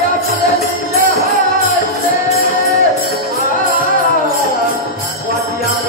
आपल्या निजा हाते, वाटी आपल्या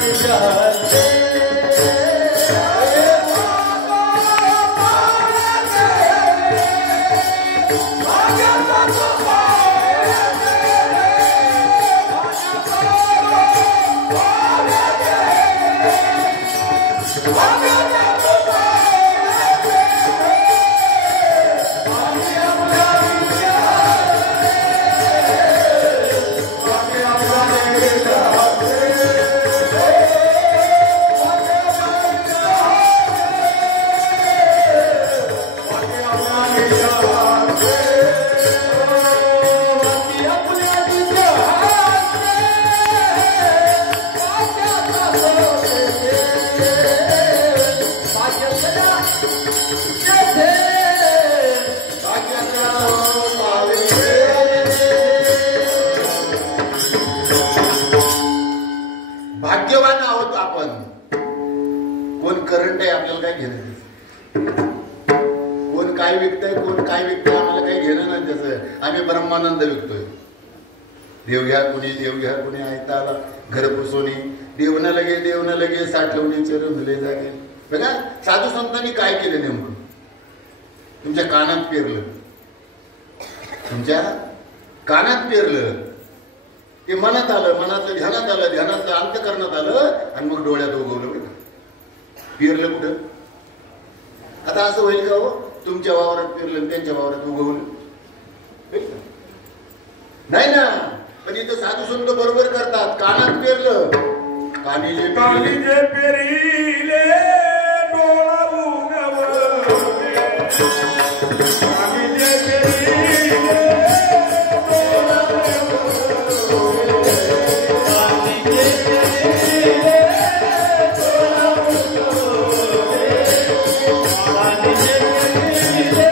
निजा हाते. काय विकतोय आम्हाला काही घेणं नाही त्याचं. आम्ही ब्रह्मानंद विकतोय. देव घ्या कुणी, देव घ्या कुणी, ऐकता आला घर पुसोनी, देवना लगे साठवणीचे रंगले जागे. बघा साधू संतांनी काय केलं नेमकं. तुमच्या कानात पेरलं, तुमच्या कानात पेरलं, ते मनात आलं, मनातलं ध्यानात आलं, ध्यानातलं अंतकरणात आलं आणि मग डोळ्यात उगवलं. बरं पेरलं कुठं. आता असं होईल का हो, तुमच्या वावरात पेरलं त्यांच्या वावरात उगवलं नाही ना. पण इथं साधू संत बरोबर करतात. कानात पेरलं, कानिजे पेरीले डोळा उगवले, कानिजे पेरीले डोळा उगवले, कानिजे पेरीले डोळा उगवले, कानिजे पेरीले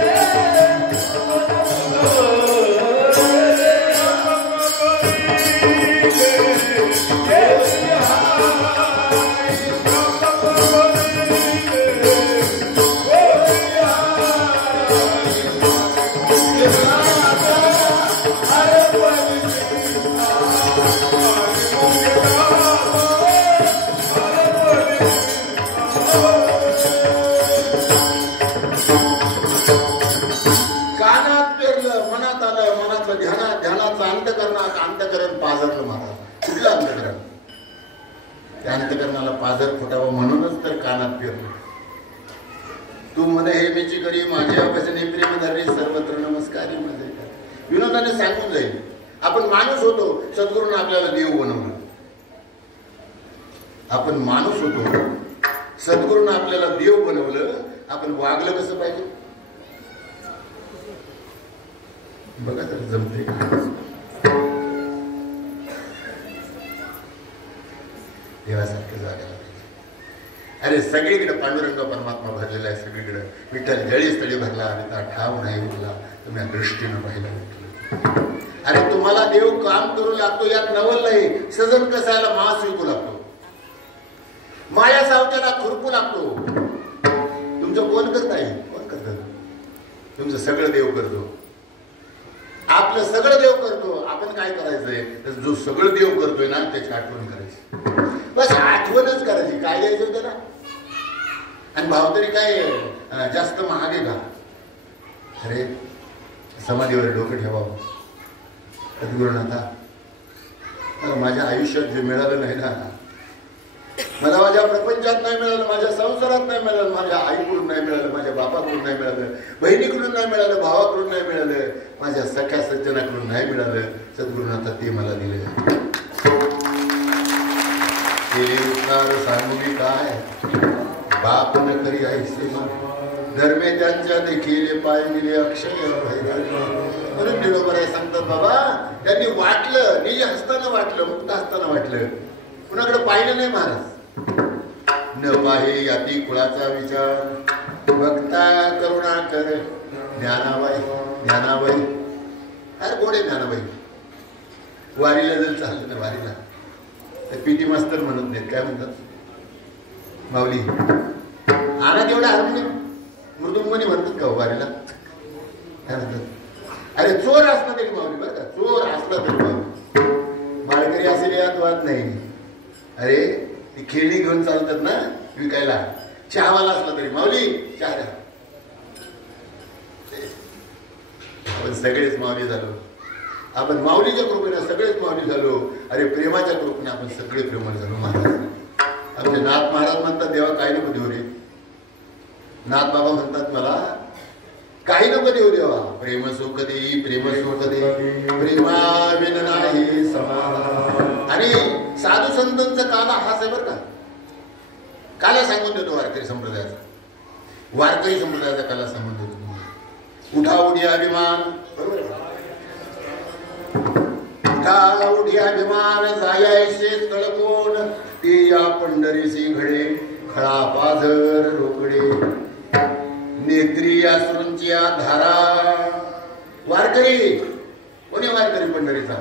अंतकरण पाझरलं महाराज. कुठलं अंतकरण. त्या अंतकरणाला पाझर फुटावं म्हणूनच तर कानात पेरलं. तू मध्ये हे मेची करी माझ्या वचने प्रेम धरली सर्वत्र नमस्कारी माझे. विनोदाने सांगून जाईल. आपण माणूस होतो, सद्गुरूंना आपल्याला देव बनवलं. आपण माणूस होतो, सद्गुरूंना आपल्याला देव बनवलं. आपण वागलं कसं पाहिजे बघा तर जमते. देवासारखं जागायला पाहिजे. अरे सगळीकडे पांडुरंग परमात्मा भरलेला आहे. सगळीकडे विठ्ठल जळीस्थळी भरला आणि त्या ठाव नाही उरला तुम्ही दृष्टीनं पाहिलं. अरे तुम्हाला देव काम करू लागतो. यात नवल नाही. सजन कसायला मांस विकू लागतो, माया सावत्याला खुरपू लागतो. तुमचं कोण करताय, कोण करत. तुमचं सगळं देव करतो. आपलं सगळं देव करतो. आपण काय करायचंय, जो सगळं देव करतोय ना त्याची आठवण करायची. बस आठवणच करायची. काय द्यायचं त्याला. आणि भाव तरी काय जास्त महाग आहे का. अरे समाधीवर डोकं ठेवावं. सद्गुरुनाथा मला माझ्या आयुष्यात जे मिळालं नाही ना, मला माझ्या प्रपंचात नाही मिळालं, माझ्या संसारात नाही मिळालं, माझ्या आईकडून नाही मिळालं, माझ्या बापाकडून नाही मिळालं, बहिणीकडून नाही मिळालं, भावाकडून नाही मिळालं, माझ्या सख्या सज्जनाकडून नाही मिळालं. सद्गुरुनाथा ते मला दिले. केले उपकार सांगून काय बाप न करी ऐसे धर्मे त्यांच्या देखील पाय दिले अक्षय म्हणून निरोबर सांगतात. बाबा त्यांनी वाटलं, निज हस्तानं वाटलं, मुक्त हस्तानं वाटलं. कुणाकडे पाहिलं नाही महाराज. न पाहे याती कुळाचा विचार बघता करुणा कर ज्ञानाबाई. ज्ञानाबाई अरे गोडे ज्ञानाबाई. वारीला जर चाललं ना, वारीला पीटी मास्तर म्हणत नाहीत, काय म्हणतात माऊली आणा तेवढा हार्मोनियम मृदुंगणी म्हणतात का वारीला. काय म्हणतात. अरे चोर असला तरी माऊली बरं का, चोर असला तरी माऊली. माळकरी असेल यात वाद नाही. अरे ती खेळणी घेऊन चालतात ना विकायला. चहावाला असला तरी माऊली चहा द्या. आपण सगळेच माऊली झालो. आपण माऊलीच्या कृपेने सगळेच माऊली झालो. अरे प्रेमाच्या कृपेने आपण सगळे प्रेमळ झालो. महाराज आमचे नाथ महाराज म्हणतात देवा काही नको देऊ रे. नाथ बाबा म्हणतात मला काही नको देऊ देवा. प्रेम सुख दे, प्रेम सुख दे, प्रेमा विन नाही समाधान. आणि साधू संतांचा काला हाच आहे बरं का. काला सांगून देतो वारकरी संप्रदायाचा. वारकरी संप्रदायाचा काला सांगून देतो. उठा उडी अभिमान. बरोबर. उठा उडी अभिमान जायायचे तळकोण ते या पंढरीसी घडे खळा पाझर रोकडे नेत्री असुरूंच्या धारा. वारकरी कोणी वारकरी पंढरीचा.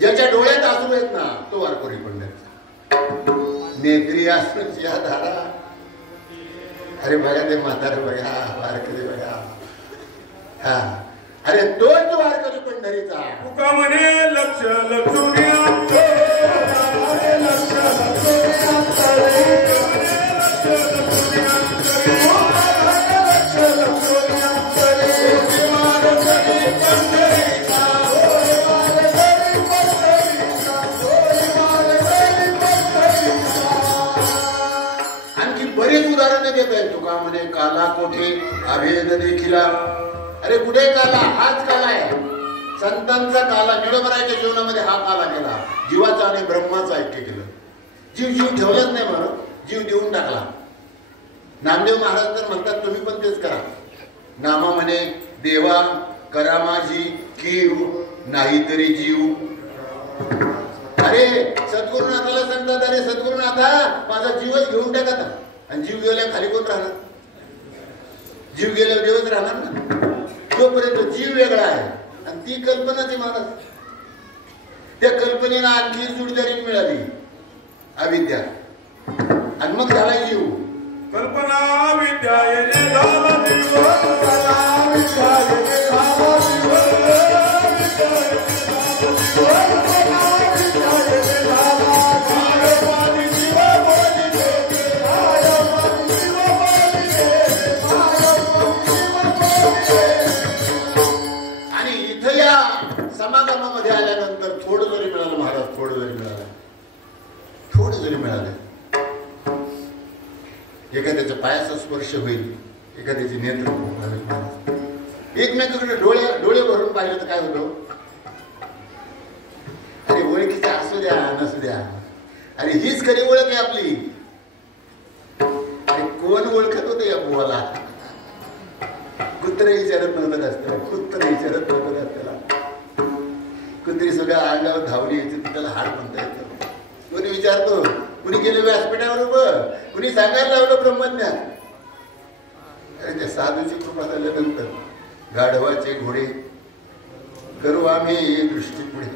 ज्याच्या डोळ्यात आसरू आहेत ना तो वारकरी पंढरीचा. नेत्री असुरूंच्या धारा. अरे बघा ते म्हातारे बघा, वारकरी बघा. हा अरे तोच वारकरी पंढरीचा. तुका म्हणे लक्ष लक्षुनी आमचं, अरे लक्ष लक्षुनी आमचं रे, लक्ष लक्षुनी आमचं रे, लक्ष लक्षुनी आमचं रे, वारकरी पंढरीचा, वारकरी पंढरीचा, वारकरी पंढरीचा. आणखी बरीच उदाहरणं देत आहे. तुका म्हणे काला कोठे अभेद देखिला. अरे कुठे काला? हाच काला आहे. संतांचा काला निळोबराच्या जीवनामध्ये हा काला केला. जीवाचा आणि ब्रह्माचा ऐक्य केलं. जीव ठेवलाच नाही बरं, जीव देऊन टाकला. नामदेव महाराज तर म्हणतात तुम्ही पण तेच करा. नामा म्हणे देवा करा माझी कीव नाहीतरी जीव. अरे सद्गुरुनाथाला सांगतात अरे सद्गुरुनाथा माझा जीवच घेऊन टाकत. आणि जीव गेल्या खाली कोण राहणार? जीव गेल्यावर देवच राहणार ना. तोपर्यंत जीव वेगळा आहे आणि ती कल्पनाची माणूस. त्या कल्पनेला आणखी जुडदारी मिळाली अविद्या आणि मग झाला जीव. कल्पना विद्या येणे झाला जीव, कल्पना विद्या येणे झाला जीव, कल्पना विद्या येणे झाला मायवादी जीव बोली देते, मायवादी जीव बोली देते, मायवादी जीव बोली देते. आणि इथं या समागमामध्ये आल्यानंतर थोडं जरी मिळालं महाराज, थोडं जरी मिळालं, थोडं जरी मिळालं. एखाद्याच्या पायाचा स्पर्श होईल, एखाद्याची नेत्र महाराज एकमेकांकडे डोळे भरून पाहिलं तर काय होतं? अरे ओळखीचं असू द्या नसू द्या, अरे हीच खरी ओळख आहे आपली. अरे कोण ओळखत होते या बुवाला? कुत्रे विचारत नव्हतं रस्त्याला, कुत्रे विचारत नव्हतं रस्त्याला. कुत्री सगळ्या अंगावर धावली यायची, त्याला हाड म्हणता येतं. कोणी विचारतो, कुणी गेलं व्यासपीठावर उभं, कुणी सांगायला लावलं ब्रह्मज्ञान. अरे त्या साधूची कृपा झाल्यानंतर गाढवाचे घोडे करू आम्ही दृष्टी पुढे.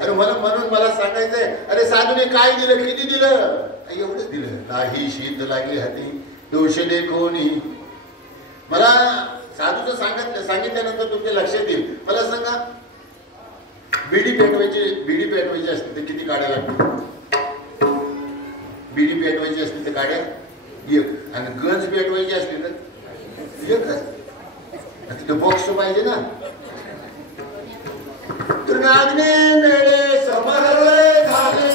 अरे म्हणून मला सांगायचंय, अरे साधूने काय दिलं, किती दिलं? एवढंच दिलं. नाही शीत लागली हाती दोष दे कोणी. मला साधूचं सांगितल्यानंतर तुमच्या लक्षात येईल. मला सांगा बिडी पेटवायची असते तर किती काड्या लागतात? बिडी पेटवायची असते तर काड्या एक, आणि गंज पेटवायची असते तर एकच. तिथं बॉक्स पाहिजे ना. तर नागणे मेळे समरले झाले,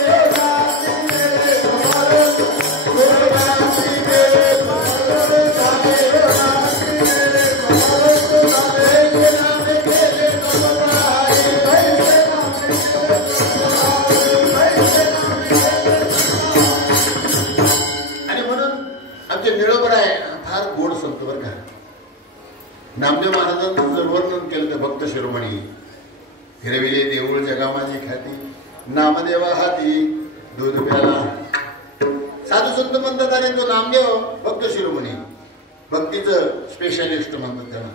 नामदेव महाराजांचं जर वर्णन केलं तर भक्त शिरोमणी फिरविले देऊळ जगा माझी ख्याती, नामदेवा हाती दूध प्याला. साधू संत म्हणतात अरे तो नामदेव भक्त शिरोमणी, भक्तीचं स्पेशलिस्ट म्हणतात त्याला.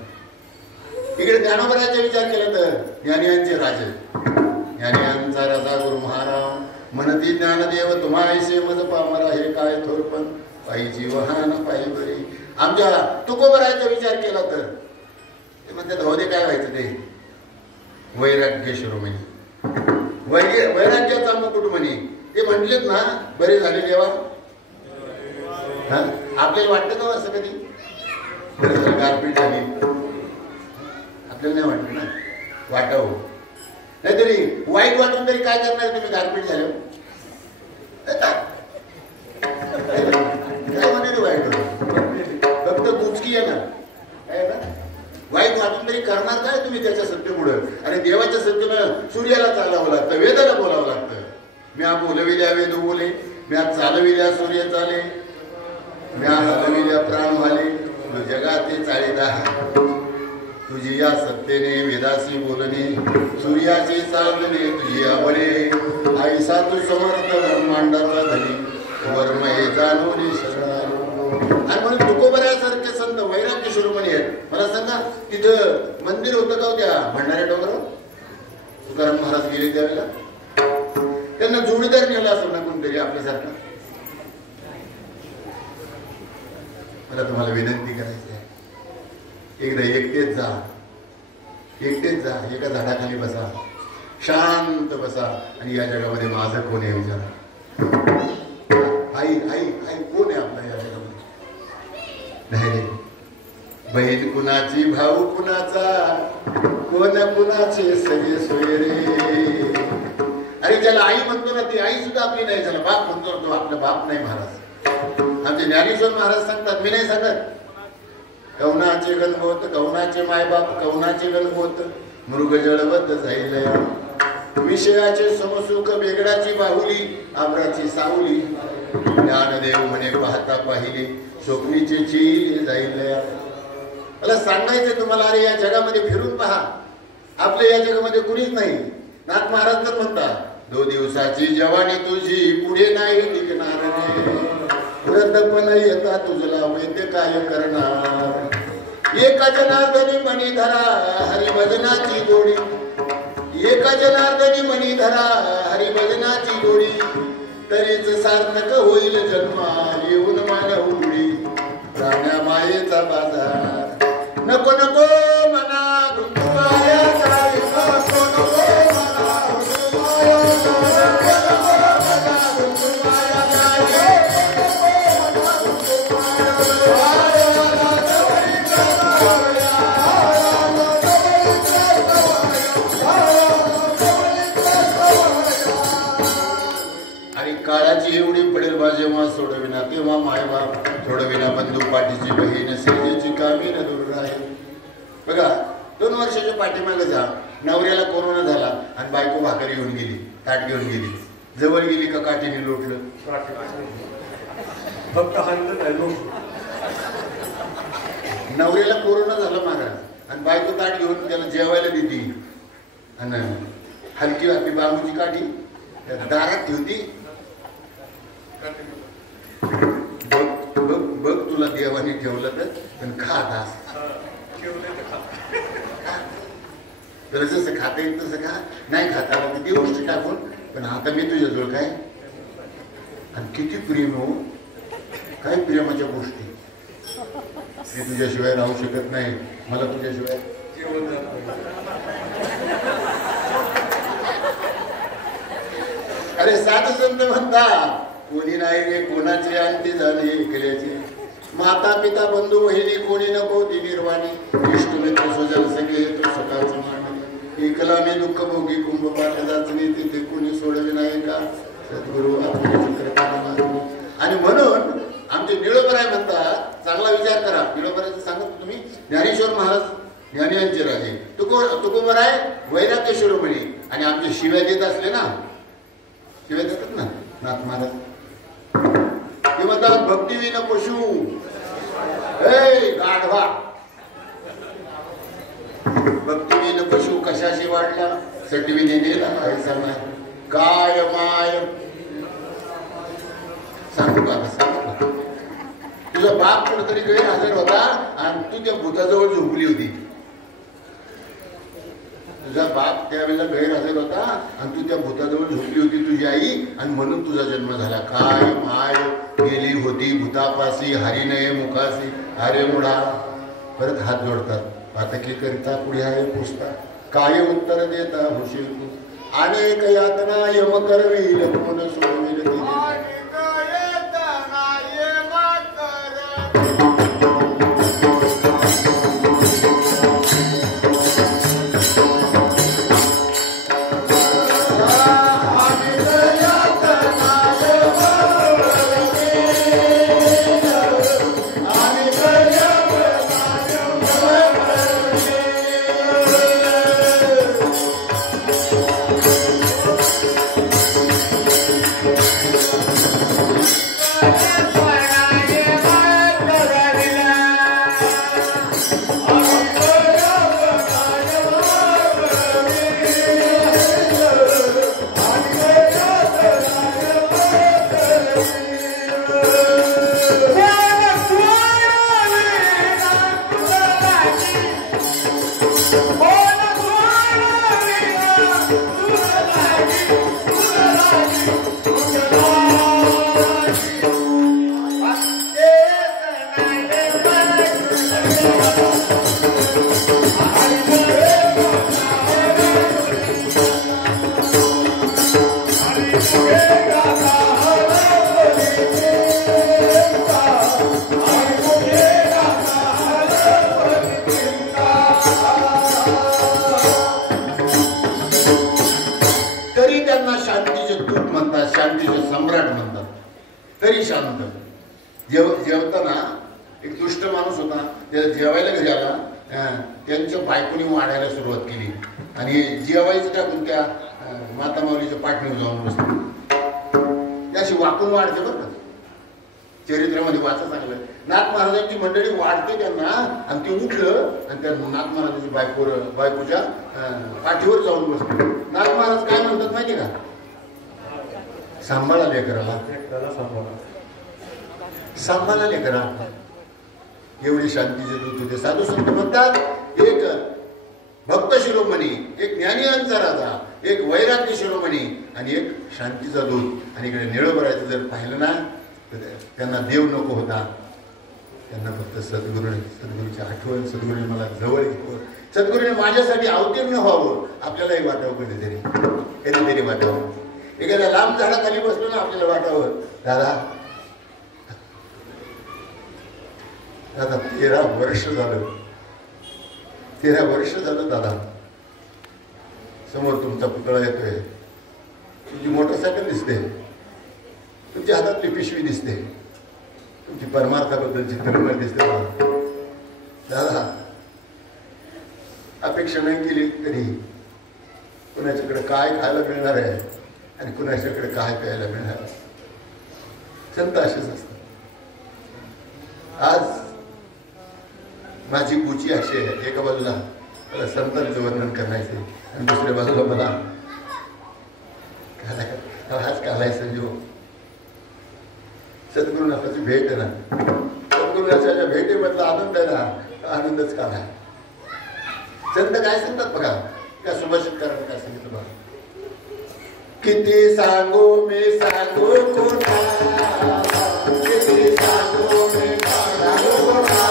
इकडे ज्ञानोबराचा विचार केला तर ज्ञानियांचे राजे, ज्ञानियांचा राजा गुरु महाराज म्हणती ज्ञानदेव तुम्हायसे मज पामरा हे काय थोरपण पाहिजे वहान पायी बरी. आमच्या तुकोबराचा विचार केला तर ते म्हणतात होते काय व्हायचं ते वैराग्य शिरोमणी, वैराग्याचा मुकुट म्हणे. ते म्हटलेत ना बरे झाले देवा. आपल्याला वाटतं का असं कधी गारपीट झाली? आपल्याला नाही वाटत ना, वाटावं. नाहीतरी वाईट वाटून तरी काय करणार तुम्ही गारपीट झाल्यावर? काय म्हणे वाईट फक्त बुचकी येणार काय ना. वाईट वाटून तरी करणार काय तुम्ही त्याच्या सत्तेमुळं? आणि देवाच्या सत्तेनं सूर्याला चालावं लागतं, वेदाला बोलावं लागतं. म्या बोलविल्या वेद बोले, म्या चालविल्या सूर्य चाले, म्या हलविल्या प्राण व्हाले, जगाते चाळीदा. तुझी या सत्तेने वेदासी बोलणे, सूर्याचे चालणे तुझी आवडे. आईसा तू समर्थ ब्रह्मांडाचा धनी, वर्मये जाणवली सगळा. आणि म्हणून तुकोबऱ्यासारखे संत वैराग्य शिरोमणी आहेत. मला सांगा तिथं मंदिर होतं का त्या भंडाऱ्या डोंगरावर? तुकाराम महाराज गेले त्यावेळेला त्यांना जोडीदार नेला असं ना कोणतरी आपल्यासारखा. मला तुम्हाला विनंती करायची आहे, एकदा एकटेच जा, एकटेच जा, एका झाडाखाली बसा, शांत बसा आणि या जगामध्ये माझं कोण आहे विचारा. आई आई आई कोण आहे आपला या जगामध्ये? नाही रे, बहीण कुणाची, भाऊ कुणाचा, कोण कुणाचे सगळे सोय रे. अरे ज्याला आई म्हणतो ना ती आई सुद्धा आपली नाही, ज्याला बाप म्हणतो ना तो आपला बाप नाही. महाराज आमचे ज्ञानेश्वर महाराज सांगतात, मी नाही सांगत. कवनाचे गणगोत, कवनाचे मायबाप, कवनाचे गणगोत, मृग जळवत जाईल. विषयाचे समसुख, बेगडाची बाहुली, आमराची सावली. ज्ञानदेव म्हणे पाहता पाहिली, स्वप्नीचे चील जाईल. मला सांगायचं तुम्हाला, अरे या जगामध्ये फिरून पहा, आपल्या या जगामध्ये कुणीच नाही. नाथ महाराज तर म्हणतात, 2 दिवसाची जवानी तुझी, पुढे नाही टिकणार रे. वृद्धपण येता तुझला, वैद्य काय करणार. एका जनार्दनी मणी धरा, हरिभजनाची जोडी. एका जनार्दनी मणी धरा, हरिभजनाची जोडी. तरीच सार्थक होईल जन्मा, येऊन मान उघडी. प्राण्या मायेचा बाजार, नको नको मना गुंतवाया जाई, नको नको मना गुंतवाया जाई, नको मना गुंतवाया जाई, आणि काळाची एवढी पडेल बा जेव्हा सोडविना, तेव्हा मायबाप सोडविना. बंधू पाठीची बहीण, सर्जेची कामी न दूर राहील. बघा 2 वर्षाच्या पाठीमागे जा, नवऱ्याला कोरोना झाला आणि बायको भाकरी घेऊन गेली, ताट घेऊन गेली. जवळ गेली का काठीने लोटलं, फक्त हाणलं नाही लोटलं. नवऱ्याला कोरोना झाला महाराज आणि बायको ताट घेऊन त्याला जेवायला देते आणि हलकी आपली बांबूची काठी दारात ठेवती. बघ बघ बघ तुला देवाने ठेवलं तर, पण खा दास. तर जसं खाता येईल तसं खा, नाही खाता आलं तर देऊच टाकून, पण आता मी तुझ्याजवळ काय. आणि किती प्रेम हो, काय प्रेमाच्या गोष्टी. मी तुझ्याशिवाय राहू शकत नाही, मला तुझ्याशिवाय जेवण जात नाही. अरे साधू संत म्हणतात, कोणी नाही रे कोणाचे अंती झाले एकल्याचे. माता पिता बंधू बहिणी कोणी नको ती निर्वाणी. इष्टमित्र स्वजन सगळे तो सकाळचं मांडणी. एकला मी दुःख भोगी कुंभपाठ जाचणी, तिथे कोणी सोडवे नाही का सद्गुरु आणि म्हणून आमचे निळोबराय म्हणतात, चांगला विचार करा. निळोबरायचं सांगत तुम्ही, ज्ञानेश्वर महाराज ज्ञानियांचे राजे तुकोबराय वैराग्य शिरोमणी. आणि आमचे शिव्या देत असले ना, शिव्या देतात ना नाथ महाराज, ते म्हणतात भक्तिविन पशु गाढवा. भक्तिविन पशु कशाशी वाढला, सटविने नेला पैसा नाही. काय माय सांगू का, सांगू तुझा बाप कुठेतरी गैरहजर होता आणि तू त्या भूताजवळ झोपली होती. तुझा बाप त्यावेळेला गैरहजर होता आणि तू त्या भूताजवळ झोपली होती तुझी आई, आणि म्हणून तुझा जन्म झाला. काय माय गेली होती भूतापासी, हरिनये मुखासी अरे मुढा. परत हात जोडतात, पातकी करिता पुढे आहे पुसता. काय उत्तर देता हुशीर तू, अनेक यातना यम करवी लपवून सोडविल तिने. त्यांना शांतीचे दूत म्हणतात, शांतीचे सम्राट म्हणतात. तरी शांत. जेवताना एक दुष्ट माणूस होता, त्याला जेवायला घरी आला, त्यांच्या बायकोनी वाढायला सुरुवात केली आणि जेवायचं टाकून त्या माता माऊलीच्या पाठीवर जाऊन बसली. त्याशी वाकून वाढते बरं का, चरित्रामध्ये वाचा चांगलं. नाथ महाराजांची मंडळी वाढते त्यांना आणि ते उठलं आणि त्या नाथ महाराजांची बायकोच्या पाठीवर जाऊन बसले. नाथ महाराज काय म्हणतात माहिती का? सांभाळा लेकराला, सांभाळा लेकरा. एवढी शांतीचे दूत होते. साधू संत म्हणतात एक भक्त शिरोमणी, एक ज्ञानियांचा राजा, एक वैराग्य शिरोमणी आणि एक शांतीचा दूत. आणि इकडे निळोबराचं जर पाहिलं ना तर त्यांना देव नको होता, त्यांना फक्त सद्गुरूची आठवण. सद्गुरूने मला जवळ घेतलं, सद्गुरूने माझ्यासाठी अवतीर्ण व्हावं. आपल्यालाही वाटावं कधीतरी वाटावं. एखाद्या लांब झाडाखाली बसलो ना आपल्याला वाटावं, दादा 13 वर्ष झालं, 13 वर्ष झालं दादा, समोर तुमचा पुतळा येतोय, तुमची मोटरसायकल दिसते, तुमच्या हातातली पिशवी दिसते, तुमची परमार्थाबद्दलची तळमळ दिसते. दादा अपेक्षा नाही केली कधी कुणाच्याकडे काय खायला मिळणार आहे आणि कुणाच्याकडे काय प्यायला मिळणार आहे. संत असेच असतात. आज माझी गुची अशी आहे, एका बाजूला मला संतांचं वर्णन करायचं आणि दुसऱ्या बाजूला मला हाच कालायचं जो सद्गुरुनाथाची भेट आहे ना, सद्गुरुनाथाच्या भेटीमधला आनंद आहे ना, आनंदच काल आहे. संत काय सांगतात बघा, त्या सुभाषितकारांनी काय सांगितलं बघा, किती सांगू मी सांगू कोणा, किती सांगू मी सांगू कोणा,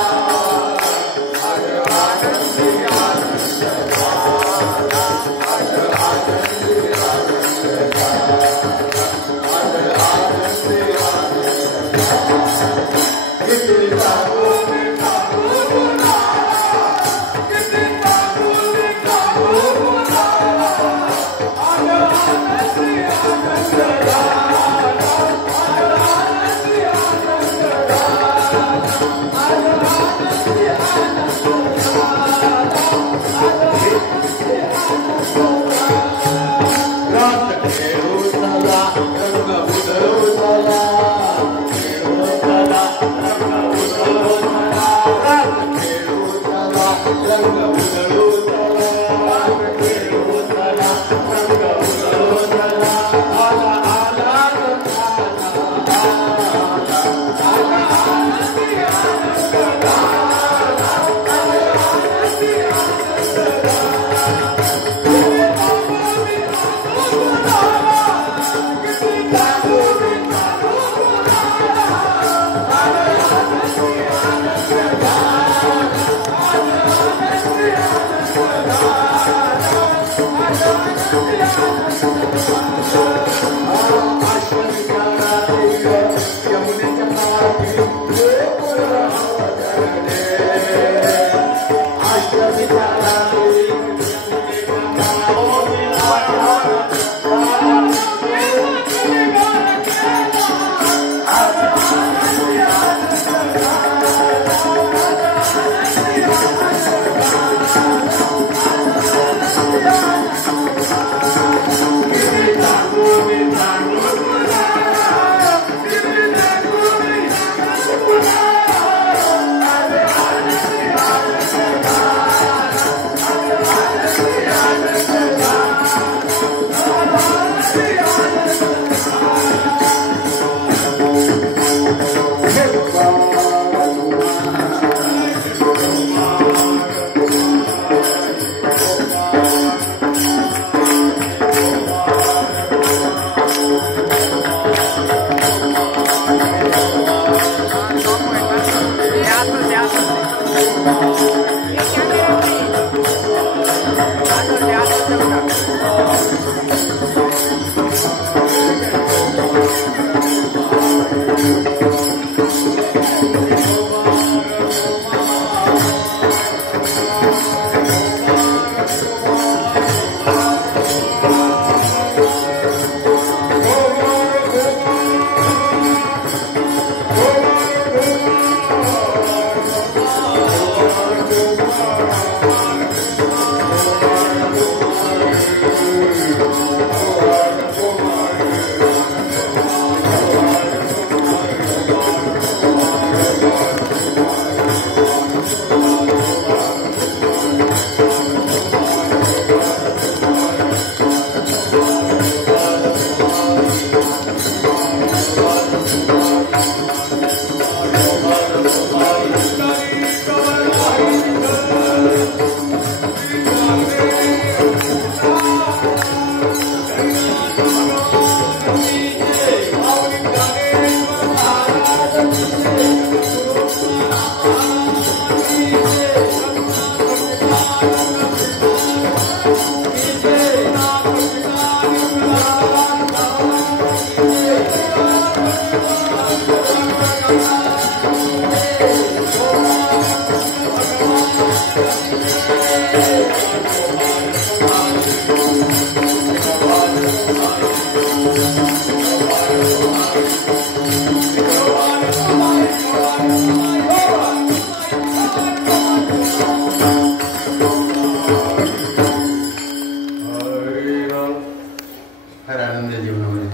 फार आनंद आहे जीवनामध्ये.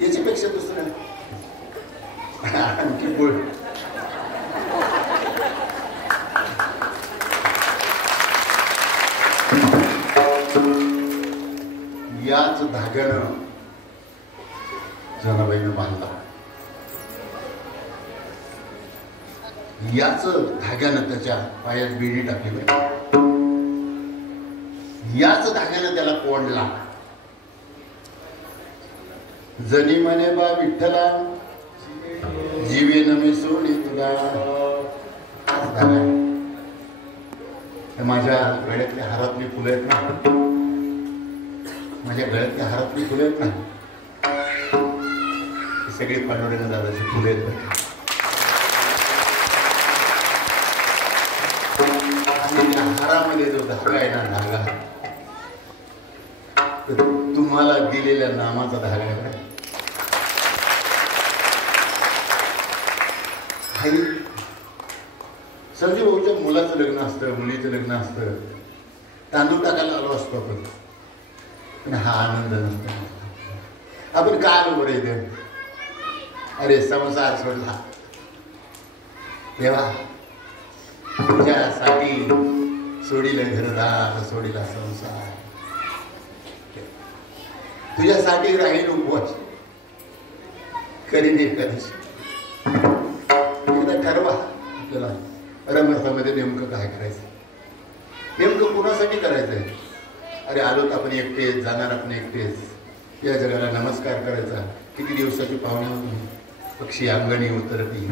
याच्यापेक्षा दुसरं आणखी बोल. याच धाग्यानं जनाबाईनं बांधला. याच धाग्यानं त्याच्या पायात बिडी टाकली. याच धाग्यानं त्याला कोंडला. जनी म्हणे बा विठ्ठला जीवे नमे सोडी तुला. माझ्या गळ्यातल्या हारातली फुलं आहेत ना, माझ्या गळ्यातल्या हारातली फुलं आहेत ना, सगळी पांडुरंग दादाची फुलं आहेत. आणि त्या हारामध्ये जो धागा आहे ना, धागा तुम्हाला दिलेल्या नामाचा धागा आहे. संजू भाऊच्या मुलाचं लग्न असतं, मुलीचं लग्न असतं, तांदूळ टाकायला आलो असतो आपण, पण हा आनंद नसतो. आपण काय आलो बरं इथे? अरे संसार सोडला तेव्हा तुझ्यासाठी सोडीला घरदार, सोडीला संसार, तुझ्यासाठी राहील उपवास, करीन एकादशी. एकदा ठरवा आपल्याला रमर्थामध्ये नेमकं काय करायचं, नेमकं कुणासाठी करायचंय. अरे आलो तर आपण एकटेच, जाणार आपण एकटेच, या जगाला नमस्कार करायचा. किती दिवसाची पाहुणे, पक्षी अंगणी उतरती,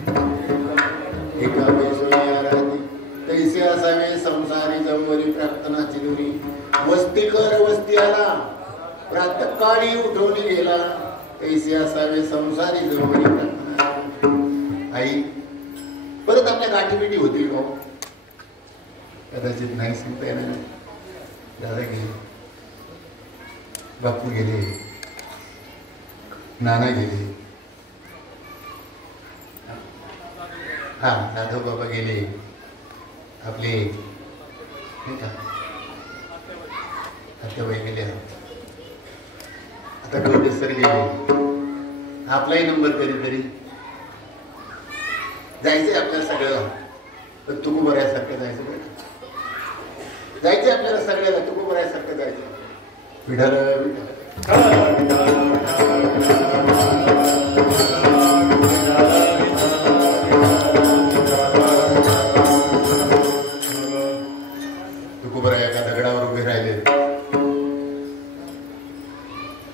एका राहती, तैसे असावे संसारी जमवरी प्रार्थनाची दुरी. वस्ती कर वस्ती आला, प्रातःकाळी उठवली गेला, तैसे असावे संसारी जमवरी प्रार्थना. आई परत आपल्या गाठीबिटी होतील का? कदाचित नाही सांगता येणार. दादा गेले, बापू गेले, नाना गेले, हा दादा बाबा गेले, आपले नाही का आत्याबाई गेले, आता गौडे सर गेले. आपलाही नंबर कधीतरी जायचंय आपल्याला सगळ्याला, पण तुकू बऱ्यासारखं जायचं बरं. जायचंय आपल्याला सगळ्याला, तुकू बऱ्यासारखं जायचं. विठाल तुकोबरा एका दगडावर उभे राहिले.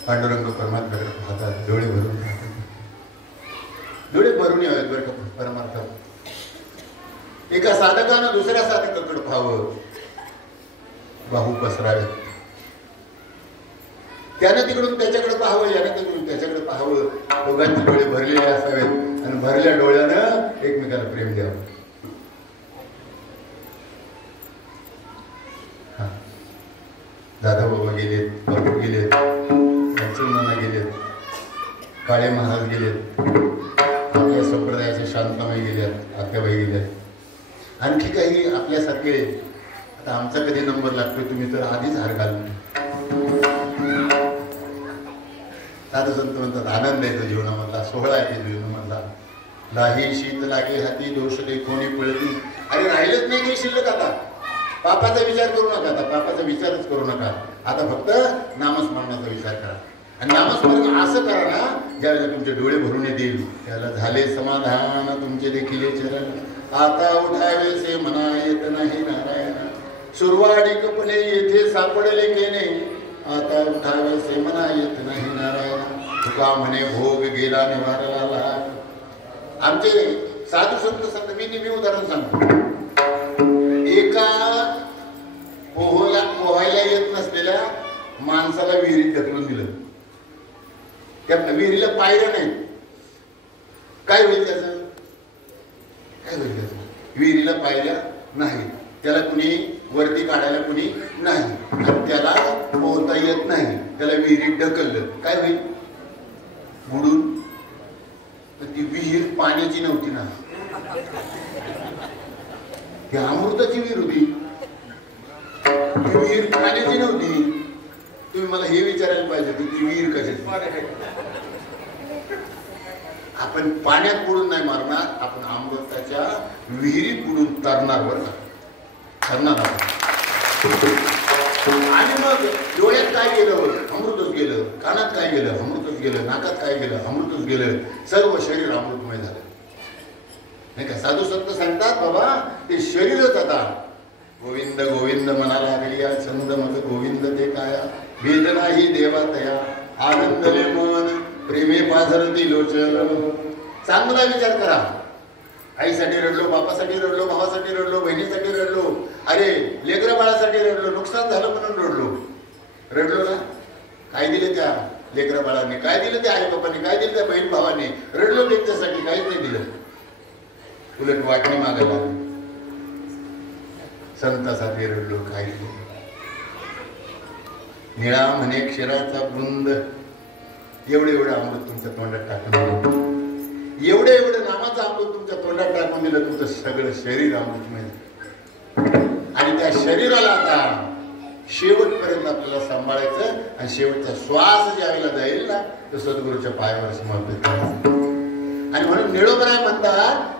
पांडुरंग परमात्म्याकडे पाहतात, डोळे भरून पाहतात. डोळे भरून यावेत बरं का परमार्थात. एका साधकानं दुसऱ्या साधकाकडे पाहावं, बाहू पसरावेत. त्यानं तिकडून त्याच्याकडे पाहावं, यानं तिकडून त्याच्याकडे पाहावं. दोघांचे डोळे भरलेले असावेत आणि भरल्या डोळ्यानं एकमेकाला प्रेम द्यावं. दादा बाबा गेलेत, बापू गेलेत, नाना गेलेत, काळे महाराज गेलेत, आपल्या संप्रदायाचे शांताबाई गेल्यात, आत्याबाई गेल्यात, आणखी काही आपल्यासारखे. आता आमचा कधी नंबर लागतोय, तुम्ही तर आधीच हार घालून. साधू संत म्हणतात आनंद आहे तो जीवनामधला, सोहळा आहे तो जीवनामधला. लाही शीत लागे हाती, दोष कोणी पळती. अरे राहिलंच नाही काही शिल्लक. आता पापाचा विचार करू नका, आता पापाचा विचारच करू नका. आता फक्त नामस्मरणाचा विचार करा. आणि नामस्मरण असं करा ना, ज्यावेळेला तुमचे डोळे भरून येतील, त्याला झाले समाधान तुमचे देखील चरण. आता उठावेसे म्हणा येत नाही नारायण, सुरवाडीकपणे येथे सापडले केने. आता उठावेसे म्हणा येत नाही नारायण, तुका म्हणे भोग गेला निवारला. आमचे साधू संत संत, मी नेहमी उदाहरण सांगतो. एका पोहायला येत नसलेल्या माणसाला विहिरीत ढकलून दिलं. त्या विहिरीला पायऱ्या नाहीत. काय होईल त्याचं? काय होईल त्याचं? विहिरीला पायऱ्या नाही, त्याला कुणी वरती काढायला कुणी नाही, आणि त्याला त्याला विहिरीत ढकललं, काय होईल? बुडून. ती विहीर पाण्याची नव्हती ना, ती अमृताची विहीर होती. ती विहीर पाण्याची नव्हती. तुम्ही मला हे विचारायला पाहिजे ती विहीर कशाची? आपण पाण्यात बुडून नाही मारणार, आपण अमृताच्या विहिरीत बुडून तरणार बरं का, तरणार आपण. आणि मग डोळ्यात काय गेलं? अमृतच गेलं. कानात काय गेलं? अमृतच गेलं. नाकात काय गेलं? अमृतच गेलं. सर्व शरीर अमृतमय झालं. नाही का? साधू संत सांगतात बाबा ते शरीरच आता गोविंद गोविंद म्हणाला लागली या छंद मग गोविंद ते काया वेदना ही देवा तया आनंदले मन प्रेमे पाझरती लोचन. चांगला विचार करा. आईसाठी रडलो, बापासाठी रडलो, भावासाठी रडलो, बहिणीसाठी रडलो, अरे लेकरा बाळासाठी रडलो, नुकसान झालं म्हणून रडलो ना. काय दिले त्या लेकरा बाळांनी? काय दिलं त्या आई बापांनी? काय दिलं त्या बहीण भावाने? रडलो त्यांच्यासाठी, काहीच नाही दिलं. उलट वाटणी मागायला. संतासाठी रडलो, काय दिलं? निळा म्हणे क्षीराचा वृंद, एवढं अमृत तुमच्या तोंडात टाकून दिलं. एवढं नामाचं अमृत तुमच्या तोंडात टाकून दिलं. तुमचं सगळं शरीर अमृतमय. आणि त्या शरीराला आता शेवटपर्यंत आपल्याला सांभाळायचं आणि शेवटचा श्वास ज्यावेळेला जाईल ना तो सद्गुरूच्या पायावर समर्पित करायचं. आणि म्हणून निळोबराय म्हणतात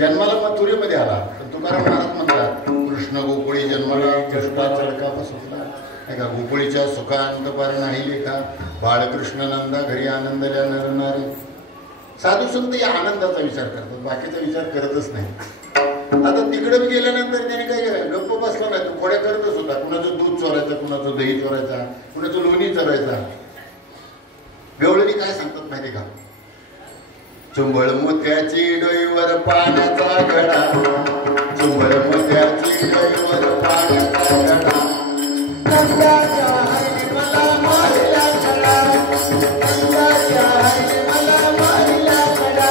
जन्माला मथुरेमध्ये आला तर तुकाराम महाराज म्हणतात कृष्ण गोकुळी जन्माला कृष्णा चळका बसला का गोकुळीच्या सुखांत पर नाही लेखा बाळकृष्ण नंदा घरी आनंदल्या नरणारे. साधू संत या आनंदाचा विचार करतात, बाकीचा विचार करतच नाही. आता तिकडे गेल्यानंतर त्याने काय गप्प बसला नाही, तो खोड्या करतच होता. कुणाचं दूध चोरायचं, कुणाचं दही चोरायचा, कुणाचं लोणी चोरायचा. गवळणी काय सांगतात माहिती का? चुंबळ मोत्याची डोईवर पाण्याचा घडा, चुंबळ मोत्याची डोईवर पाण्याचा घडा, गंगाच्या हरी मला मारिला घडा, गंगाच्या हरी मला मारिला घडा,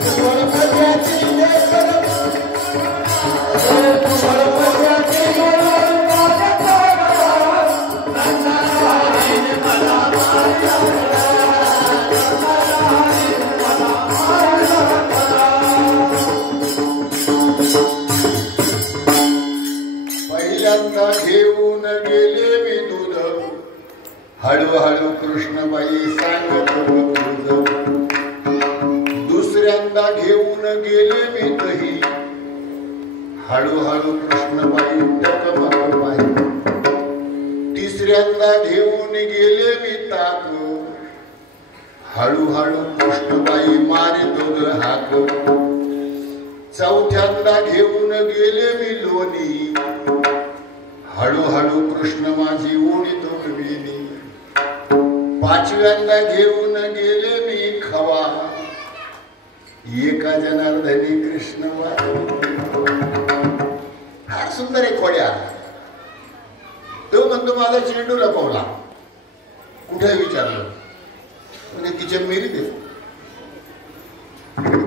चुंबळ मोत्याची डोईवर चुंबळ मोत्याची डोईवर पाण्याचा घडा, गंगाच्या हरी मला मारिला घडा. पहिल्यांदा घेऊन गेले मी दूध, हळूहळू कृष्णबाई सांगत तुझं, दुसऱ्यांदा घेऊन गेले मी तही, हळूहळू कृष्णबाई टकमक बाई, तिसऱ्यांदा घेऊन गेले मी ताक, हळूहळू कृष्णबाई मारे दोघ हाक, चौथ्यांदा घेऊन गेले मी लोणी, हळूहळू कृष्ण माझी ओढीतो वेणी, पाचव्यांदा घेऊन गेले मी खवा, एका जनार्दनी कृष्ण फार सुंदर आहे खोड्या. तो म्हणतो माझा चेंडू लपवला. कुठे विचारलं म्हणजे तिच्या मिरीत आहे.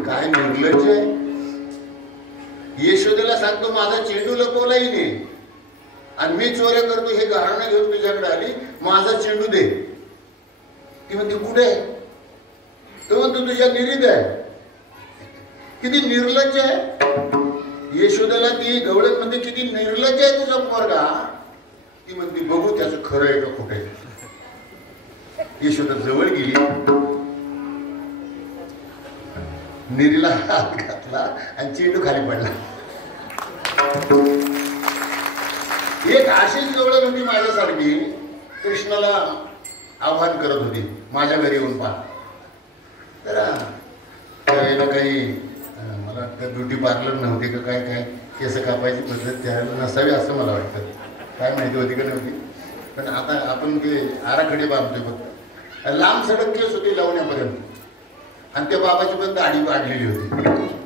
काय निर्लज्ज आहे. यशोदेला सांगतो माझा चेंडू लपवला हिने आणि मी चोऱ्या करतो हे घराणं घेऊन तुझ्याकडे आली, माझा चेंडू दे. ती म्हणते कुठे आहे. तो म्हणतो तुझ्या निरीत आहे. किती निर्लज्ज आहे. यशोदेला ती गवळण म्हणते किती निर्लज्ज आहे तुझा पोरगा. ती म्हणते बघू त्याचं खरं आहे का खोटं आहे. यशोदा जवळ गेली, निरीला हात घातला आणि चेंडू खाली पडला. एक अशीच गवळण होती माझ्यासारखी, कृष्णाला आव्हान करत होती माझ्या घरी येऊन पहा. तर त्यावेळेला काही मला वाटतं ब्युटी पार्लर नव्हती का काय काय केस कापायची पद्धत त्यावेळेला नसावी असं मला वाटतं. काय माहिती होती का नव्हती. पण आता आपण ते आराखडे बांधतोय फक्त. लांब सडक केस होती लावण्यापर्यंत आणि त्या बाबाची पण दाढी वाढलेली होती.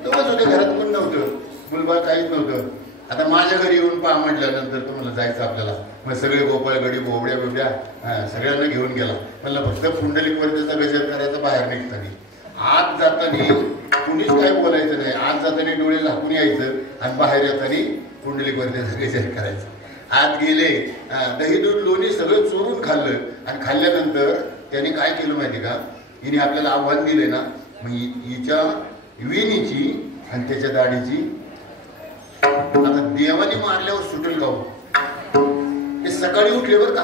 तेव्हाच होते, घरात पण नव्हतं, मुलबाळ काहीच नव्हतं. आता माझ्या घरी येऊन पहा म्हटल्यानंतर तुम्हाला जायचं आपल्याला. मग सगळे गोपाळ गडी बोबड्या बिबड्या सगळ्यांना घेऊन गेला. मला फक्त पुंडलिक वरतीचा गजर करायचा बाहेर निघताना. आत जाताना कुणीच काय बोलायचं नाही. आत जाताना डोळे झाकून यायचं आणि बाहेर येताना पुंडलिक वरतीचा गजर करायचा. आत गेले, दही दूध लोणी सगळं चोरून खाल्लं आणि खाल्ल्यानंतर त्याने काय केलं माहिती का. हिने आपल्याला आव्हान दिले ना, मग हिच्या विणीची आणि त्याच्या दाढीची आता देवाने मारल्यावर सुटेल का. ते सकाळी उठले बरं का.